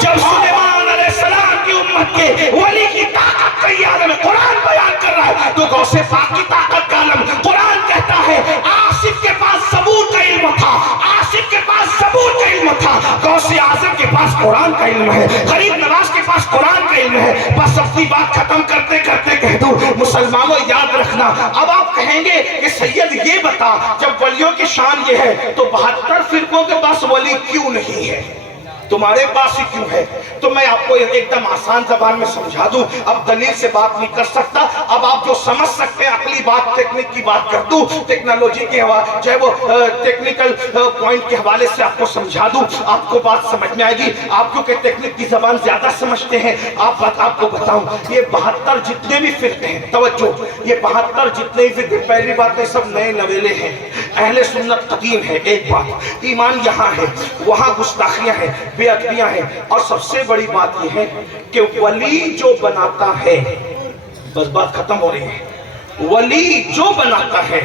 جب سلیمان علیہ السلام کی امت کے ولی کی طاقت کا یہ عالم قرآن بیان کر رہا ہے تو غوث پاک کی طاقت کا عالم قرآن کہتا ہے آصف کے پاس زبور کا علم تھا، آصف کے پاس زبور کا علم تھا، غوث اعظم کے پاس قرآن کا علم ہے، غریب نواز کے پاس قرآن کا علم ہے۔ بس اپنی بات ختم کرتے کرتے کہہ دوں مسلمانوں یاد رکھنا، اب آپ کہیں گے کہ سید یہ بتا جب ولیوں کی شان یہ ہے تو 72 فرقوں کے پاس ولی کیوں نہیں ہے، تمہارے پاس ہی کیوں ہے؟ تو میں آپ کو ایک دم آسان زبان میں سمجھا دوں، اب دلیل سے بات نہیں کر سکتا، اب آپ جو سمجھ سکتے ہیں عقلی بات، ٹیکنک کی بات کر دوں، ٹیکنالوجی کے جو ہے وہ ٹیکنیکل پوائنٹ کے حوالے سے آپ کو سمجھا دوں، آپ کو بات سمجھ میں آئے گی۔ آپ کیونکہ ٹیکنک کی زبان زیادہ سمجھتے ہیں، آپ کو بتاؤں یہ 72 جتنے بھی فرقے ہیں، توجہ، یہ 72 جتنے بھی فرقے، پہلی بات ہے سب نئے نویلے ہیں، اہل سنت قدیم ہے، ایک بات، ایمان یہاں ہے، وہاں گستاخیاں ہیں، بے ادبیاں ہیں، اور سب سے بڑی بات یہ ہے کہ ولی جو بناتا ہے بس بات ختم ہو رہی ہے. ولی جو بناتا ہے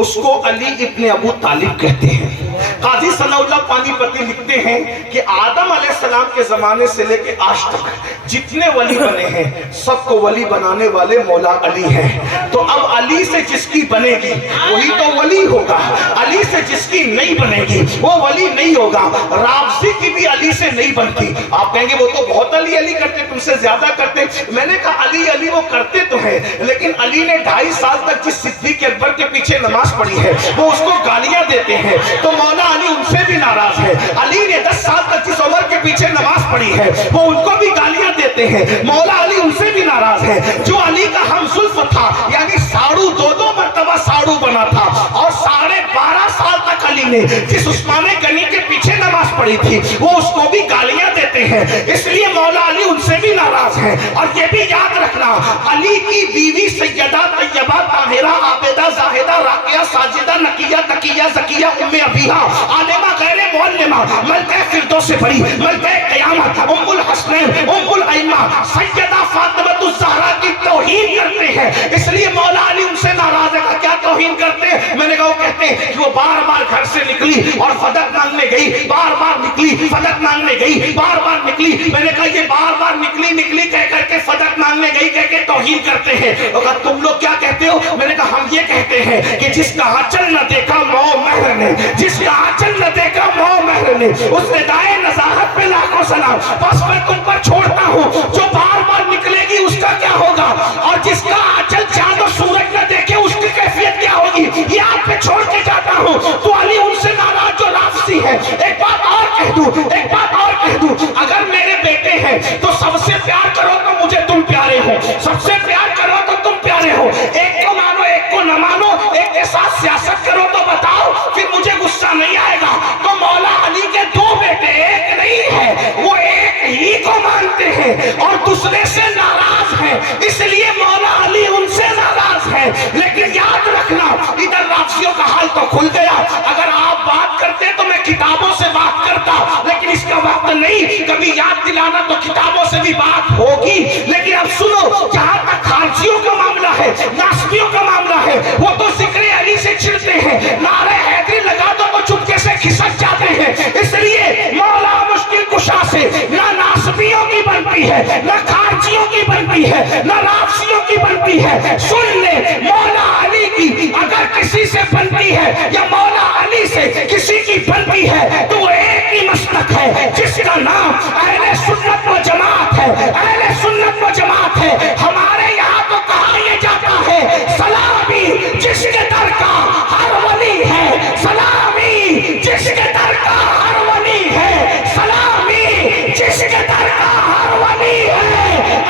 اس کو علی ابن ابو طالب کہتے ہیں. قاضی ثناء اللہ پانی پتی لکھتے ہیں کہ آدم علیہ السلام کے زمانے سے لے کے آج تک جتنے ولی بنے ہیں سب کو ولی بنانے والے مولا علی ہیں. تو اب علی سے جس کی بنے گی وہی تو ولی ہوگا, علی سے جس کی نہیں بنے گی وہ ولی نہیں ہوگا. رافضی کی بھی علی سے نہیں بنتی. آپ کہیں گے وہ تو بہت علی علی کرتے, تم سے زیادہ کرتے. میں نے کہا علی علی وہ کرتے تو ہیں, لیکن علی نے 2.5 سال تک جس صدیق اکبر کے پیچھے نماز پڑھی ہے وہ اس کو گالیاں دیتے ہیں, تو مولا علی ان سے بھی ناراض ہے. علی نے 10 سال تک جس عمر کے پیچھے نماز پڑھی ہے وہ ان کو بھی گالیاں دیتے ہیں, مولا علی ان سے بھی ناراض ہے. جو علی کا ہم زلف تھا یعنی ساڑو 2 مرتبہ ساڑو بنا تھا, اور 12.5 سال تک علی نے جس عثمان غنی کے پیچھے نماز پڑھی تھی وہ اس کو بھی گالیاں دیتے ہیں. اس لیے مولا علی ان سے بھی ناراض ہے. اور یہ بھی یاد رکھنا, علی کی بیوی سیدہ طیبہ طاہرہ عابدہ زاہدہ راقیہ ساجدہ نقیہ تقیہ زکیہ ام ابیہا عالمہ غیر معلمہ ملکہ فردوس بری ملکہ قیامت ام الحسنین ام الائمہ سیدہ فاطمہ الزہرا کی توہین کرتے ہیں. اس لیے مولا علی ان سے ناراض ہے. کیا توہین کرتے ہیں؟ میں نے کہا وہ کہتے ہیں کہ وہ بار بار گھر سے نکلی اور فدق مانگنے گئی, بار بار نکلی فدق مانگنے گئی, بار بار نکلی. میں نے کہا یہ بار بار نکلی کہہ کر کے فدق مانگنے گئی کہہ کے توہین کرتے ہیں. اور تم لوگ کیا کہتے ہو؟ میں نے کہا ہم یہ کہتے ہیں کہ جس کا آنچل نہ دیکھا مو مہر نے, جس کا آنچل نہ دیکھا مو مہر نے, اس نے دائے نزاہت پہ لاکھوں سلام. بس میں تم پر چھوڑتا ہوں, جو بار بار نکلے گی اس کا کیا ہوگا, اور جس کا آنچل چاند و سورج نہ دیکھے اس کی کیفیت کیا ہوگی, یہ آپ پہ چھوڑ کے جاتا ہوں. تو علی ان سے ناراض جو رافضی ہے. ایک بات اور کہہ دوں, اگر میرے بیٹے ہیں تو سب سے پیار کرو تو مجھے تم پیارے ہو, سب سے پیار کرو تو تم پیارے ہو. ایک کو مانو ایک کو نہ مانو, ایک کے ساتھ سیاست کرو تو بتاؤ, پھر مجھے غصہ نہیں آئے گا. تو مولا علی کے 2 بیٹے, ایک نہیں ہے, وہ ایک ہی کو مانتے ہیں اور دوسرے سے ناراض ہیں. اس لیے مولا علی ان سے ناراض ہے. لیکن یاد رکھنا, ادھر رافضیوں کا حال تو کھل گیا. اگر آپ بات کرتے تو میں کتابوں سے بات کرتا, لیکن اس کا وقت نہیں. کبھی یاد دلانا تو کتابوں سے بھی بات ہوگی. لیکن اب سنو, جہاں تک خارجیوں کا معاملہ ہے, ناسبیوں کا معاملہ ہے, وہ تو ذکر علی سے چڑھتے ہیں, نعرہ حیدری لگا دو تو چپکے سے کھسک جاتے ہیں. اس لیے مولا مشکل کشا سے نہ ناسبیوں کی بنتی ہے, نہ خارجیوں کی بنتی ہے, نہ رافضیوں کی بنتی ہے. سن لے, مولا علی کی اگر کسی سے بنتی ہے یا مولا علی سے کسی کی بنتی ہے تو وہ ایک ہی مسلک ہے جس کا نام اہل سنت و جماعت ہے. اہل سنت و جماعت ہے. ہمارے یہاں تو کہا یہ جاتا ہے, سلامی جس کے در کا ہر ولی ہے, سلامی جس کے در کا ہر ولی ہے, سلامی جس کے در کا ہر ولی ہے.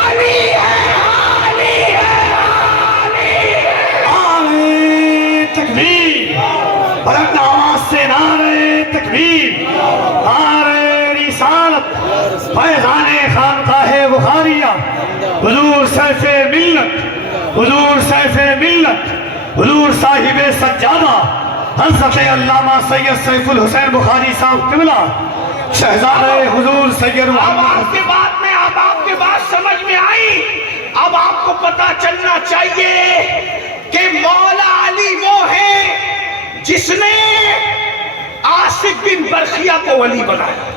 علی ہے, علی ہے, علی ہے. نعرہ تکبیر, بلند آواز سے نعرہ تکبیر, نعرہ رسالت, فیضان خانقاہ بخاریہ, حضور سیف ملت, حضور سیف ملت, حضور صاحب سجادہ حضرت علامہ سید سیف الحسین بخاری صاحب قبلہ, شہزادہ حضور سید محمد. اب آپ کے بات سمجھ میں آئی. اب آپ کو پتا چلنا چاہیے کہ مولا علی وہ ہے جس نے عاصف بن برخیہ کو ولی بنایا.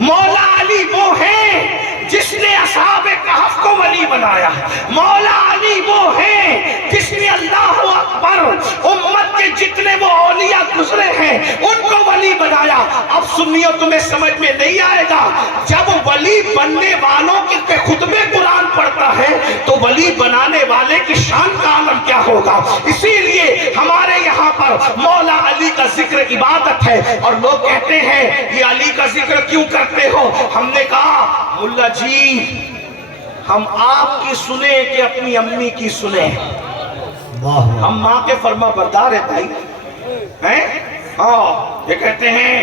مولا علی وہ ہے جس نے اصحاب کہف کو ولی بنایا. مولا علی وہ ہے جس نے اللہ اکبر امت کے جتنے وہ اولیاء گزرے ہیں ان کو ولی بنایا. اب سنیو, تمہیں سمجھ میں نہیں آئے گا, جب ولی بننے والوں کے خطبے قرآن پڑھتا ہے تو ولی بنانے والے کی شان کا عالم کیا ہوگا. اسی لیے ہمارے یہاں پر مولا علی کا ذکر عبادت ہے. اور لوگ کہتے ہیں یہ علی کا ذکر کیوں کرتے ہو. ہم نے کہا ملا جی, ہم آپ کی سنیں کہ اپنی امی کی سنیں. ہم ماں کے فرما بردار ہیں بھائی. ہاں, یہ کہتے ہیں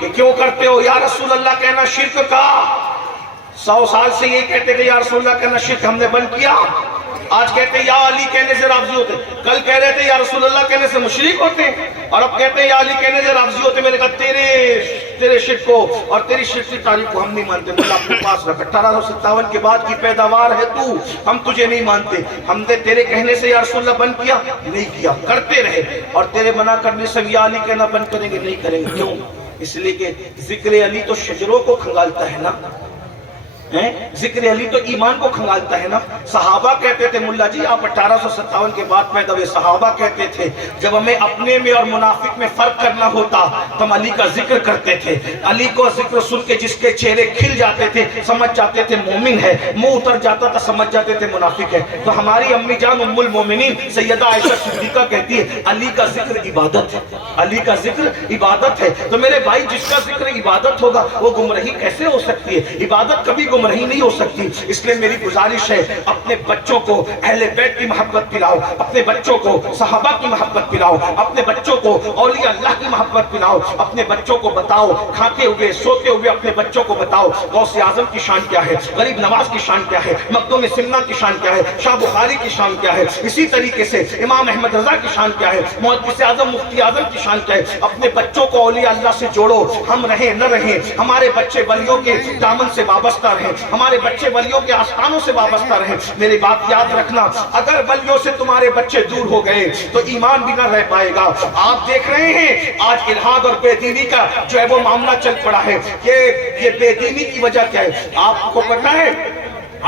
کہ کیوں کرتے ہو یا رسول اللہ, کہنا شرک کا. 100 سال سے یہ کہتے کہ یا رسول اللہ کہنا شرک, ہم نے بند کیا. آج کہتے ہیں یا علی کہنے سے رافضی ہوتے ہیں، کل کہہ رہے تھے یا رسول اللہ کہنے سے مشرک ہوتے ہیں، اور اب کہتے ہیں یا علی کہنے سے رافضی ہوتے ہیں۔ میں نے کہا تیرے شرک کو اور تیری شرک کی تاریخ کو ہم نہیں مانتے، ملا اپنے پاس رکھ، 1857 کے بعد کی پیداوار ہے تو، ہم تجھے نہیں مانتے۔ ہم نے تیرے کہنے سے یا رسول اللہ بند کیا نہیں کیا، کرتے رہے، اور تیرے منع کرنے سے یا علی کہنا بند کریں گے نہیں کریں گے۔ کیوں؟ اس لیے کہ ذکر علی تو شجروں کو کھنگالتا ہے نا، ذکر علی تو ایمان کو کھنگالتا ہے نا۔ صحابہ کہتے تھے ملا جی آپ 1857 کے بعد پیدا ہوئے، صحابہ کہتے تھے جب ہمیں اپنے میں اور منافق میں فرق کرنا ہوتا تو ہم علی کا ذکر کرتے تھے، علی کو ذکر سن کے جس کے چہرے کھل جاتے تھے سمجھ جاتے تھے مومن ہے، منہ اتر جاتا تھا سمجھ جاتے تھے منافق ہے۔ تو ہماری امی جان ام المومنین سیدہ عائشہ صدیقہ کہتی ہے علی کا ذکر عبادت ہے، علی کا ذکر عبادت ہے۔ تو میرے بھائی جس کا ذکر عبادت ہوگا وہ گمراہی کیسے ہو سکتی ہے؟ عبادت کبھی گمراہی نہیں ہو سکتی۔ اس لیے میری گزارش ہے اپنے بچوں کو اہل بیت کی محبت پلاؤ، اپنے بچوں کو صحابہ کی محبت پلاؤ، اپنے بچوں کو اولیاء اللہ کی محبت پلاؤ، اپنے بچوں کو بتاؤ کھاتے ہوئے سوتے ہوئے اپنے بچوں کو بتاؤ غوث اعظم کی شان کیا ہے، غریب نواز کی شان کیا ہے، مخدوم سمنہ کی شان کیا ہے، شاہ بخاری کی شان کیا ہے، اسی طریقے سے امام احمد رضا کی شان کیا ہے، محدث اعظم مفتی اعظم کی شان کیا ہے۔ اپنے بچوں کو اولیاء اللہ سے جوڑو، ہم رہیں نہ رہیں ہمارے بچے ولیوں کے دامن سے وابستہ رہیں، ہمارے بچے ولیوں کے آستانوں سے وابستہ رہیں۔ میری بات یاد رکھنا، اگر ولیوں سے تمہارے بچے دور ہو گئے تو ایمان بھی نہ رہ پائے گا۔ آپ دیکھ رہے ہیں آج الحاد اور بے دینی کا جو ہے وہ معاملہ چل پڑا ہے، یہ بے دینی کی وجہ کیا ہے آپ کو پتہ ہے؟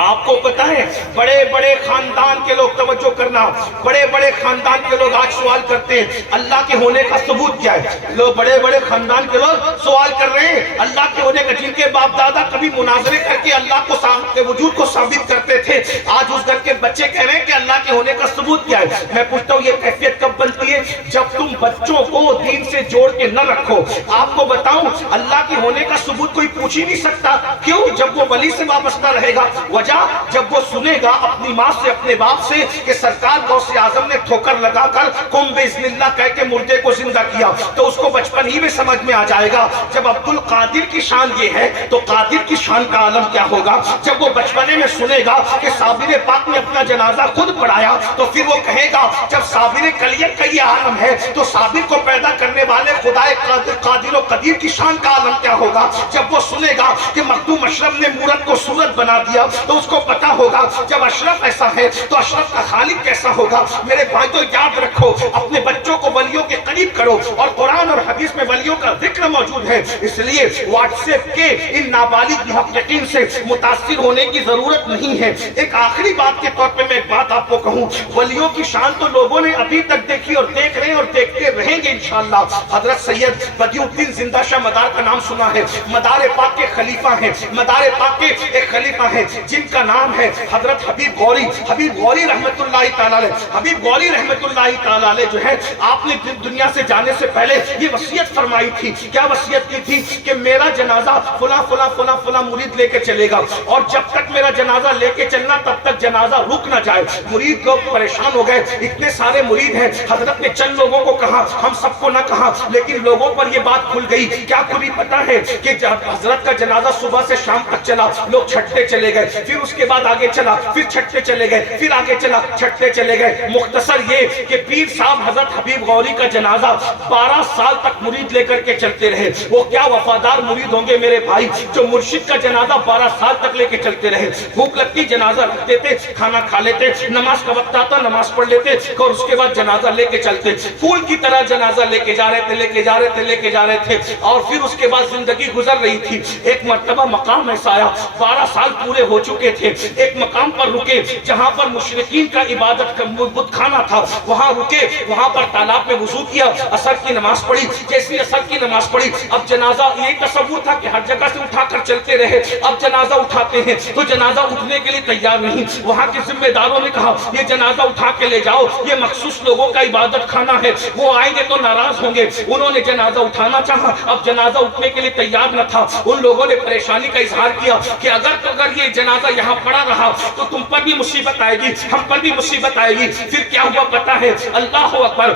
آپ کو پتہ ہے بڑے بڑے خاندان کے لوگ، توجہ کرنا، بڑے بڑے خاندان کے لوگ آج سوال کرتے ہیں اللہ کے ہونے کا ثبوت کیا ہے؟ لوگ بڑے بڑے خاندان کے لوگ سوال کر رہے ہیں اللہ کے ہونے کا، جن کے باپ دادا کبھی مناظرے کر کے اللہ کے وجود کو ثابت کرتے تھے، آج اس گھر کے بچے کہہ رہے ہیں کہ اللہ کے ہونے کا ثبوت کیا ہے؟ میں پوچھتا ہوں یہ کیفیت کب بنتی ہے؟ جب تم بچوں کو دین سے جوڑ کے نہ رکھو۔ آپ کو بتاؤں اللہ کے ہونے کا ثبوت کوئی پوچھ ہی نہیں سکتا، کیوں؟ جب وہ ولی سے وابستہ رہے گا، وجہ جب وہ سنے گا اپنی ماں سے اپنے باپ سے کہ سرکار غوث اعظم نے ٹھوکر لگا کر قم باذن اللہ کہہ کے مردے کو زندہ کیا، تو اس کو بچپن ہی میں سمجھ میں آ جائے گا جب عبد القادر کی شان یہ ہے تو قادر کی شان کا عالم کیا ہوگا۔ جب وہ بچپنے میں سنے گا کہ صابر پاک نے اپنا جنازہ خود پڑھایا تو پھر وہ کہے گا جب صابر کلیت کا یہ عالم ہے تو صابر کو پیدا کرنے والے خدائے قادر و قدیر کی شان کا عالم کیا ہوگا۔ جب وہ سنے گا کہ مخدوم اشرف نے مورت کو صورت بنا دیا تو اس کو پتا ہوگا جب اشرف ایسا ہے تو اشرف کا خالق کیسا ہوگا۔ میرے بھائی تو یاد رکھو اپنے بچوں کو ولیوں کے قریب کرو، اور قرآن اور حدیث میں ولیوں کا ذکر موجود ہے، اس لیے واٹس ایپ کے ان نابالغ محققین سے متاثر ہونے کی ضرورت نہیں ہے۔ ایک آخری بات کے طور پہ میں ایک بات آپ کو کہوں، ولیوں کی شان تو لوگوں نے ابھی تک دیکھی اور دیکھ رہے ہیں اور دیکھتے رہیں گے انشاءاللہ۔ حضرت سید بدیع الدین زندہ شاہ مدار کا نام سنا ہے، مدار پاک کے خلیفہ ہیں، مدار پاک کے ایک خلیفہ ہیں جن کا نام ہے حضرت حبیب غوری رحمت اللہ تعالیٰ علیہ۔ حبیب غوری رحمت اللہ تعالیٰ علیہ جو ہے آپ نے دنیا سے جانے سے پہلے یہ وصیت فرمائی تھی، کیا وصیت کی تھی؟ کہ میرا جنازہ فلاں فلاں فلاں فلاں مرید لے کے چلے گا، اور جب تک میرا جنازہ لے کے چلنا تب تک جنازہ رک نہ جائے۔ مرید لوگ پریشان ہو گئے، اتنے سارے مرید ہیں، حضرت نے چند لوگوں کو کہا، ہم سب کو نہ کہا، لیکن لوگوں پر یہ بات کھل گئی۔ کیا کھلی پتہ ہے کہ حضرت کا جنازہ صبح سے شام تک چلا، لوگ چھٹتے چلے گئے، پھر اس کے بعد آگے چلا، پھر چھٹتے چلے گئے، پھر آگے چلا، چھٹتے چلے گئے۔ مختصر یہ کہ پیر صاحب حضرت حبیب غوری کا جنازہ 12 سال تک مرید لے کر کے چلتے رہے۔ وہ کیا وفادار مرید ہوں گے میرے بھائی جو مرشد کا جنازہ 12 سال تک لے کے چلتے رہے۔ بھوک لگتی جنازہ رکھتے تھے، کھانا کھا لیتے، نماز کا وقت آتا نماز پڑھ لیتے اور اس کے بعد جنازہ لے کے چلتے، پھول کی طرح جنازہ لے کے جا رہے تھے، لے کے جا رہے تھے، لے کے جا رہے تھے۔ اور پھر اس کے بعد زندگی گزر رہی تھی، ایک مرتبہ مقام ایسا آیا، 12 سال پورے ہو چکے تھے، ایک مقام پر رکے جہاں پر مشرکین کا عبادت کا بت خانہ تھا، وہاں رکے، وہاں پر تالاب میں وضو کیا، عصر کی نماز پڑھی۔ جیسی عصر کی نماز پڑھی اب جنازہ، یہ تصور تھا کہ ہر جگہ سے اٹھا کر چلتے رہے، اب جنازہ اٹھاتے ہیں تو جنازہ اٹھنے کے لیے تیار نہیں۔ وہاں کے ذمہ داروں نے کہا یہ جنازہ اٹھا کے لے جاؤ، یہ مخصوص لوگوں کا عبادت خانہ ہے، وہ آئیں گے تو ناراض ہوں گے۔ انہوں نے جنازہ اٹھانا چاہا، اب جنازہ اٹھنے کے لیے تیار نہ تھا۔ ان لوگوں نے پریشانی کا اظہار کیا کہ اگر یہ جنازہ یہاں پڑا رہا تو تم پر بھی مصیبت آئے گی، ہم پر بھی مصیبت آئے گی۔ پھر کیا ہوا پتہ ہے؟ اللہ اکبر،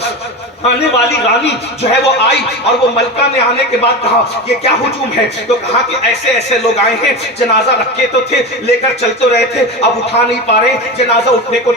آنے والی رانی جو ہے وہ آئی اور وہ ملکہ نے آنے کے بعد کہا یہ کیا ہجوم ہے؟ تو کہا کہ ایسے ایسے لوگ آئے ہیں، جنازہ رکھے تو تھے، لے کر چل تو رہے تھے، اب اٹھا نہیں پا رہے، جنازہ اٹھنے کو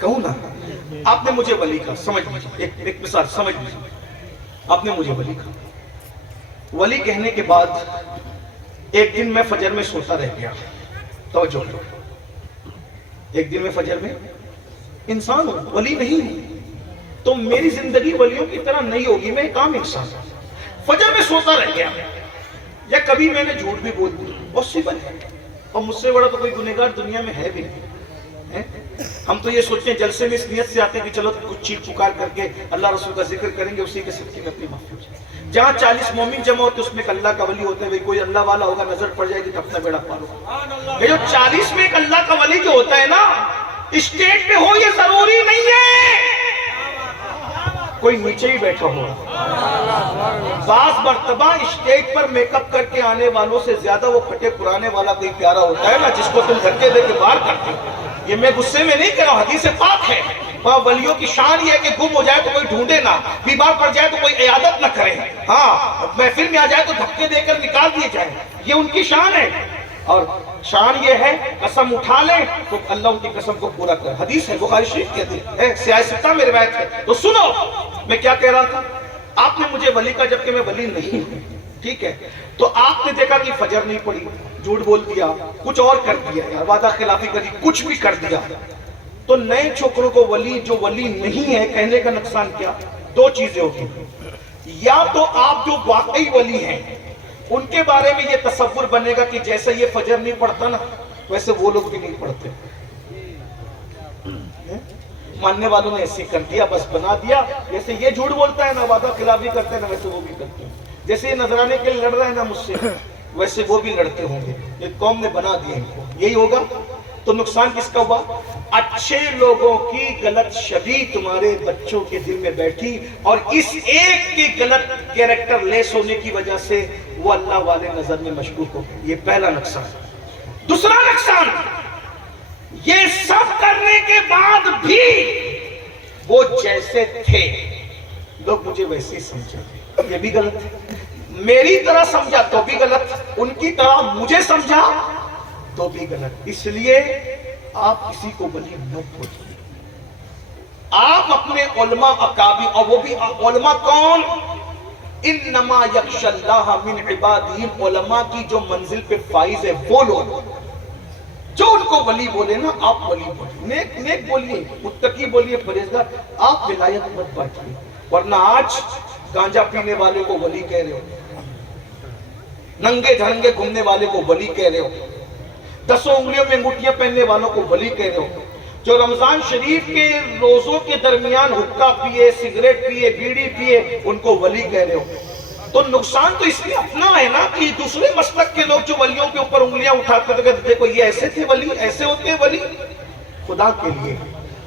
کہوں نا, آپ نے مجھے ولی کہا, سمجھ لیجیے, ایک مثال سمجھ لیجیے, آپ نے مجھے ولی کہا. ولی کہنے کے بعد ایک دن میں فجر میں سوتا رہ گیا. توجہ کرو, ایک دن میں فجر میں, انسان ہوں, ولی نہیں ہوں, تو میری زندگی ولیوں کی طرح نہیں ہوگی, میں ایک عام انسان ہوں. فجر میں سوتا رہ گیا, یا کبھی میں نے جھوٹ بھی بول دیا, پاسبل ہے, اور مجھ سے بڑا تو کوئی گنہگار دنیا میں ہے بھی نہیں. ہم تو یہ سوچتے ہیں جلسے میں اس نیت سے آتے ہیں کہ چلو کچھ چیخ پکار کر کے اللہ رسول کا ذکر کریں گے, اسی کے صدقے میں اپنی معافی ہو جائے. جہاں 40 مومن جمع ہوتے اس میں ایک اللہ کا ولی ہوتا ہے, کوئی اللہ والا ہوگا, نظر پڑ جائے گی تو اپنا بیڑا پار ہوگا. یہ جو 40 میں ایک اللہ کا ولی جو ہوتا ہے نا, اسٹیج پہ ہو یہ ضروری نہیں ہے, کوئی نیچے ہی بیٹھا ہو. بعض مرتبہ اسٹیج پر میک اپ کر کے آنے والوں سے زیادہ وہ پھٹے پرانے والا کوئی پیارا ہوتا ہے نا, جس کو تم دھکے دے کے باہر کرتے ہو. یہ میں غصے میں نہیں کہہ رہا ہوں, حدیث پاک ہے. وہاں ولیوں کی شان یہ ہے کہ گم ہو جائے تو کوئی ڈھونڈے نہ, بیمار پڑ جائے تو کوئی عیادت نہ کرے, ہاں محفل میں آ جائے تو دھکے دے کر نکال دیے جائے, یہ ان کی شان ہے. اور شان یہ ہے قسم اٹھا لیں تو اللہ ان کی قسم کو پورا کرے. حدیث ہے, بخاری شریف کہتے ہیں, سیاہ ستہ میں روایت ہے. تو سنو میں کیا کہہ رہا تھا. آپ نے مجھے ولی کا, جبکہ میں ولی نہیں ہوں, ٹھیک ہے, تو آپ نے دیکھا کہ فجر نہیں پڑی, جھوٹ بول دیا, کچھ اور کر دیا, یا وعدہ خلافی کری, کچھ بھی کر دیا, تو نئے چھوکروں کو ولی جو ولی نہیں ہے کہنے کا نقصان کیا؟ دو چیزیں ہوتی ہیں. یا تو آپ جو واقعی ولی ہیں ان کے بارے میں یہ تصور بنے گا کہ جیسے یہ فجر نہیں پڑھتا نا ویسے وہ لوگ بھی نہیں پڑھتے, ماننے والوں نے ایسے کر دیا, بس بنا دیا, جیسے یہ جھوٹ بولتا ہے نا, وعدہ خلافی کرتے ہیں نا, ویسے وہ بھی کرتے ہیں. جیسے یہ نذرانے کے لیے لڑ رہا ہے نا مجھ سے, ویسے وہ بھی لڑتے ہوں گے. ایک قوم نے بنا دیا ان کو, یہی ہوگا. تو نقصان کس کا ہوا؟ اچھے لوگوں کی غلط شبیہ تمہارے بچوں کے دل میں بیٹھی, اور اس ایک کی غلط کیریکٹر لیس ہونے کی وجہ سے وہ اللہ والے نظر میں مشکوک ہو گئے. یہ پہلا نقصان. دوسرا نقصان, یہ سب کرنے کے بعد بھی وہ جیسے تھے لوگ مجھے ویسے ہی سمجھا, یہ بھی غلط ہے. میری طرح سمجھا تو بھی غلط, ان کی طرح مجھے سمجھا تو بھی غلط. اس لیے آپ کسی کو ولی مت بولیے. آپ اپنے علماء اکابر, اور وہ بھی علماء کون؟ انما یخشی اللہ من عبادہ, علماء کی جو منزل پہ فائز ہے وہ لوگ جو ان کو ولی بولے نا, آپ ولی بولیے, نیک بولیے, متقی بولیے, پرہیزگار. آپ ولایت مت بانٹیے, ورنہ آج گانجا پینے والے کو ولی کہہ رہے ہو, ننگے دھڑنگے گھومنے والے کو ولی کہہ رہے ہو, 10 انگلیوں میں انگوٹھیاں پہننے والوں کو ولی کہہ رہے ہو, جو رمضان شریف کے روزوں کے درمیان حقہ پیے, سگریٹ پیے, بیڑی پیے, ان کو ولی کہہ رہے ہو. تو نقصان تو اس میں اپنا ہے نا کہ دوسرے مسلک کے لوگ جو ولیوں کے اوپر انگلیاں اٹھاتے تھے, دیکھو یہ ایسے تھے ولی, ایسے ہوتے ہیں ولی. خدا کے لیے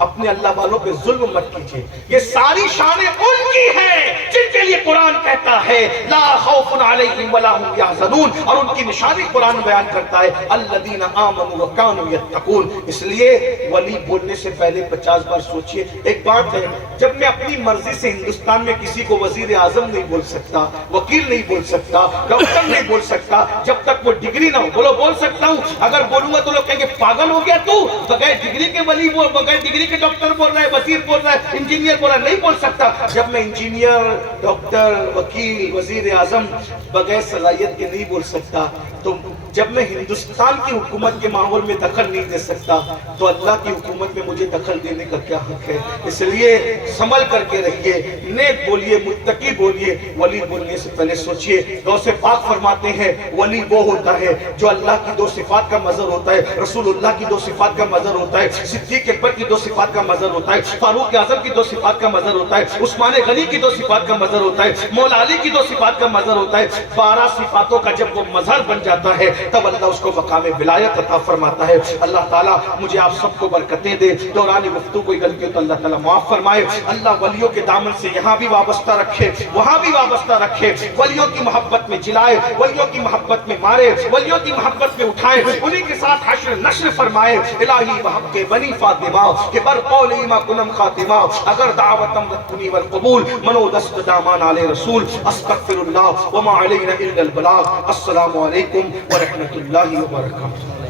اپنے اللہ والوں پہ ظلم مت کیجئے. یہ ساری شانیں ان کی ہیں جن کے لیے قرآن کہتا ہے لا خوف علیہم ولا هم یحزنون, اور ان کی نشانی قرآن بیان کرتا ہے الذین آمنوا وکانوا یتقون. اس لیے ولی بولنے سے پہلے 50 بار سوچئے. ایک بات ہے, جب میں اپنی مرضی سے ہندوستان میں کسی کو وزیر اعظم نہیں بول سکتا, وکیل نہیں بول سکتا, ڈاکٹر نہیں بول سکتا, جب تک وہ ڈگری نہ ہو. بول سکتا ہوں, اگر بولوں گا تو لوگ کہیں گے پاگل ہو گیا تو, بغیر ڈگری کے ولی بول, بغیر ڈگری کہ ڈاکٹر بول رہا ہے, وزیر بول رہا ہے, انجینئر بول رہا ہے, نہیں بول سکتا. جب میں انجینئر, ڈاکٹر, وکیل, وزیر اعظم بغیر صلاحیت کے نہیں بول سکتا, تو جب میں ہندوستان کی حکومت کے ماحول میں دخل نہیں دے سکتا, تو اللہ کی حکومت میں مجھے دخل دینے کا کیا حق ہے؟ اس لیے سنبھل کر کے رہیے, نیک بولیے, متقی بولیے. ولی بولنے سے پہلے سوچئے. غوث پاک فرماتے ہیں ولی وہ ہوتا ہے جو اللہ کی 2 صفات کا مظہر ہوتا ہے, رسول اللہ کی 2 صفات کا مظہر ہوتا ہے, صدیق اکبر کی 2 صفات کا مظہر ہوتا ہے, فاروق اعظم کی 2 صفات کا مظہر ہوتا ہے, عثمان غنی کی 2 صفات کا مظہر ہوتا ہے, مولا علی کی 2 صفات کا مظہر ہوتا ہے. 12 صفاتوں کا جب وہ مظہر بن جاتا ہے تب اللہ اس کو مقام ولایت عطا فرماتا ہے. اللہ تعالیٰ مجھے آپ سب کو برکتیں دے. دوران گفتگو کوئی غلطی ہو تو اللہ تعالیٰ معاف فرمائے. اللہ ولیوں کے دامن سے یہاں بھی وابستہ رکھے, وہاں بھی وابستہ رکھے. ولیوں کی محبت میں جلائے, ولیوں کی محبت میں مارے, ولیوں کی محبت میں اٹھائے, انہی کے ساتھ حشر نشر فرمائے. الہی بحق بنی فاطمہ کہ بر قول ایما کنم خاتمہ, اگر دعوتم رکنی والقبول منو دست دامان علی رسول. استغفر اللہ وما علینا الا البلاغ. السلام علیکم ورحمۃ اللہ وبرکاتہ.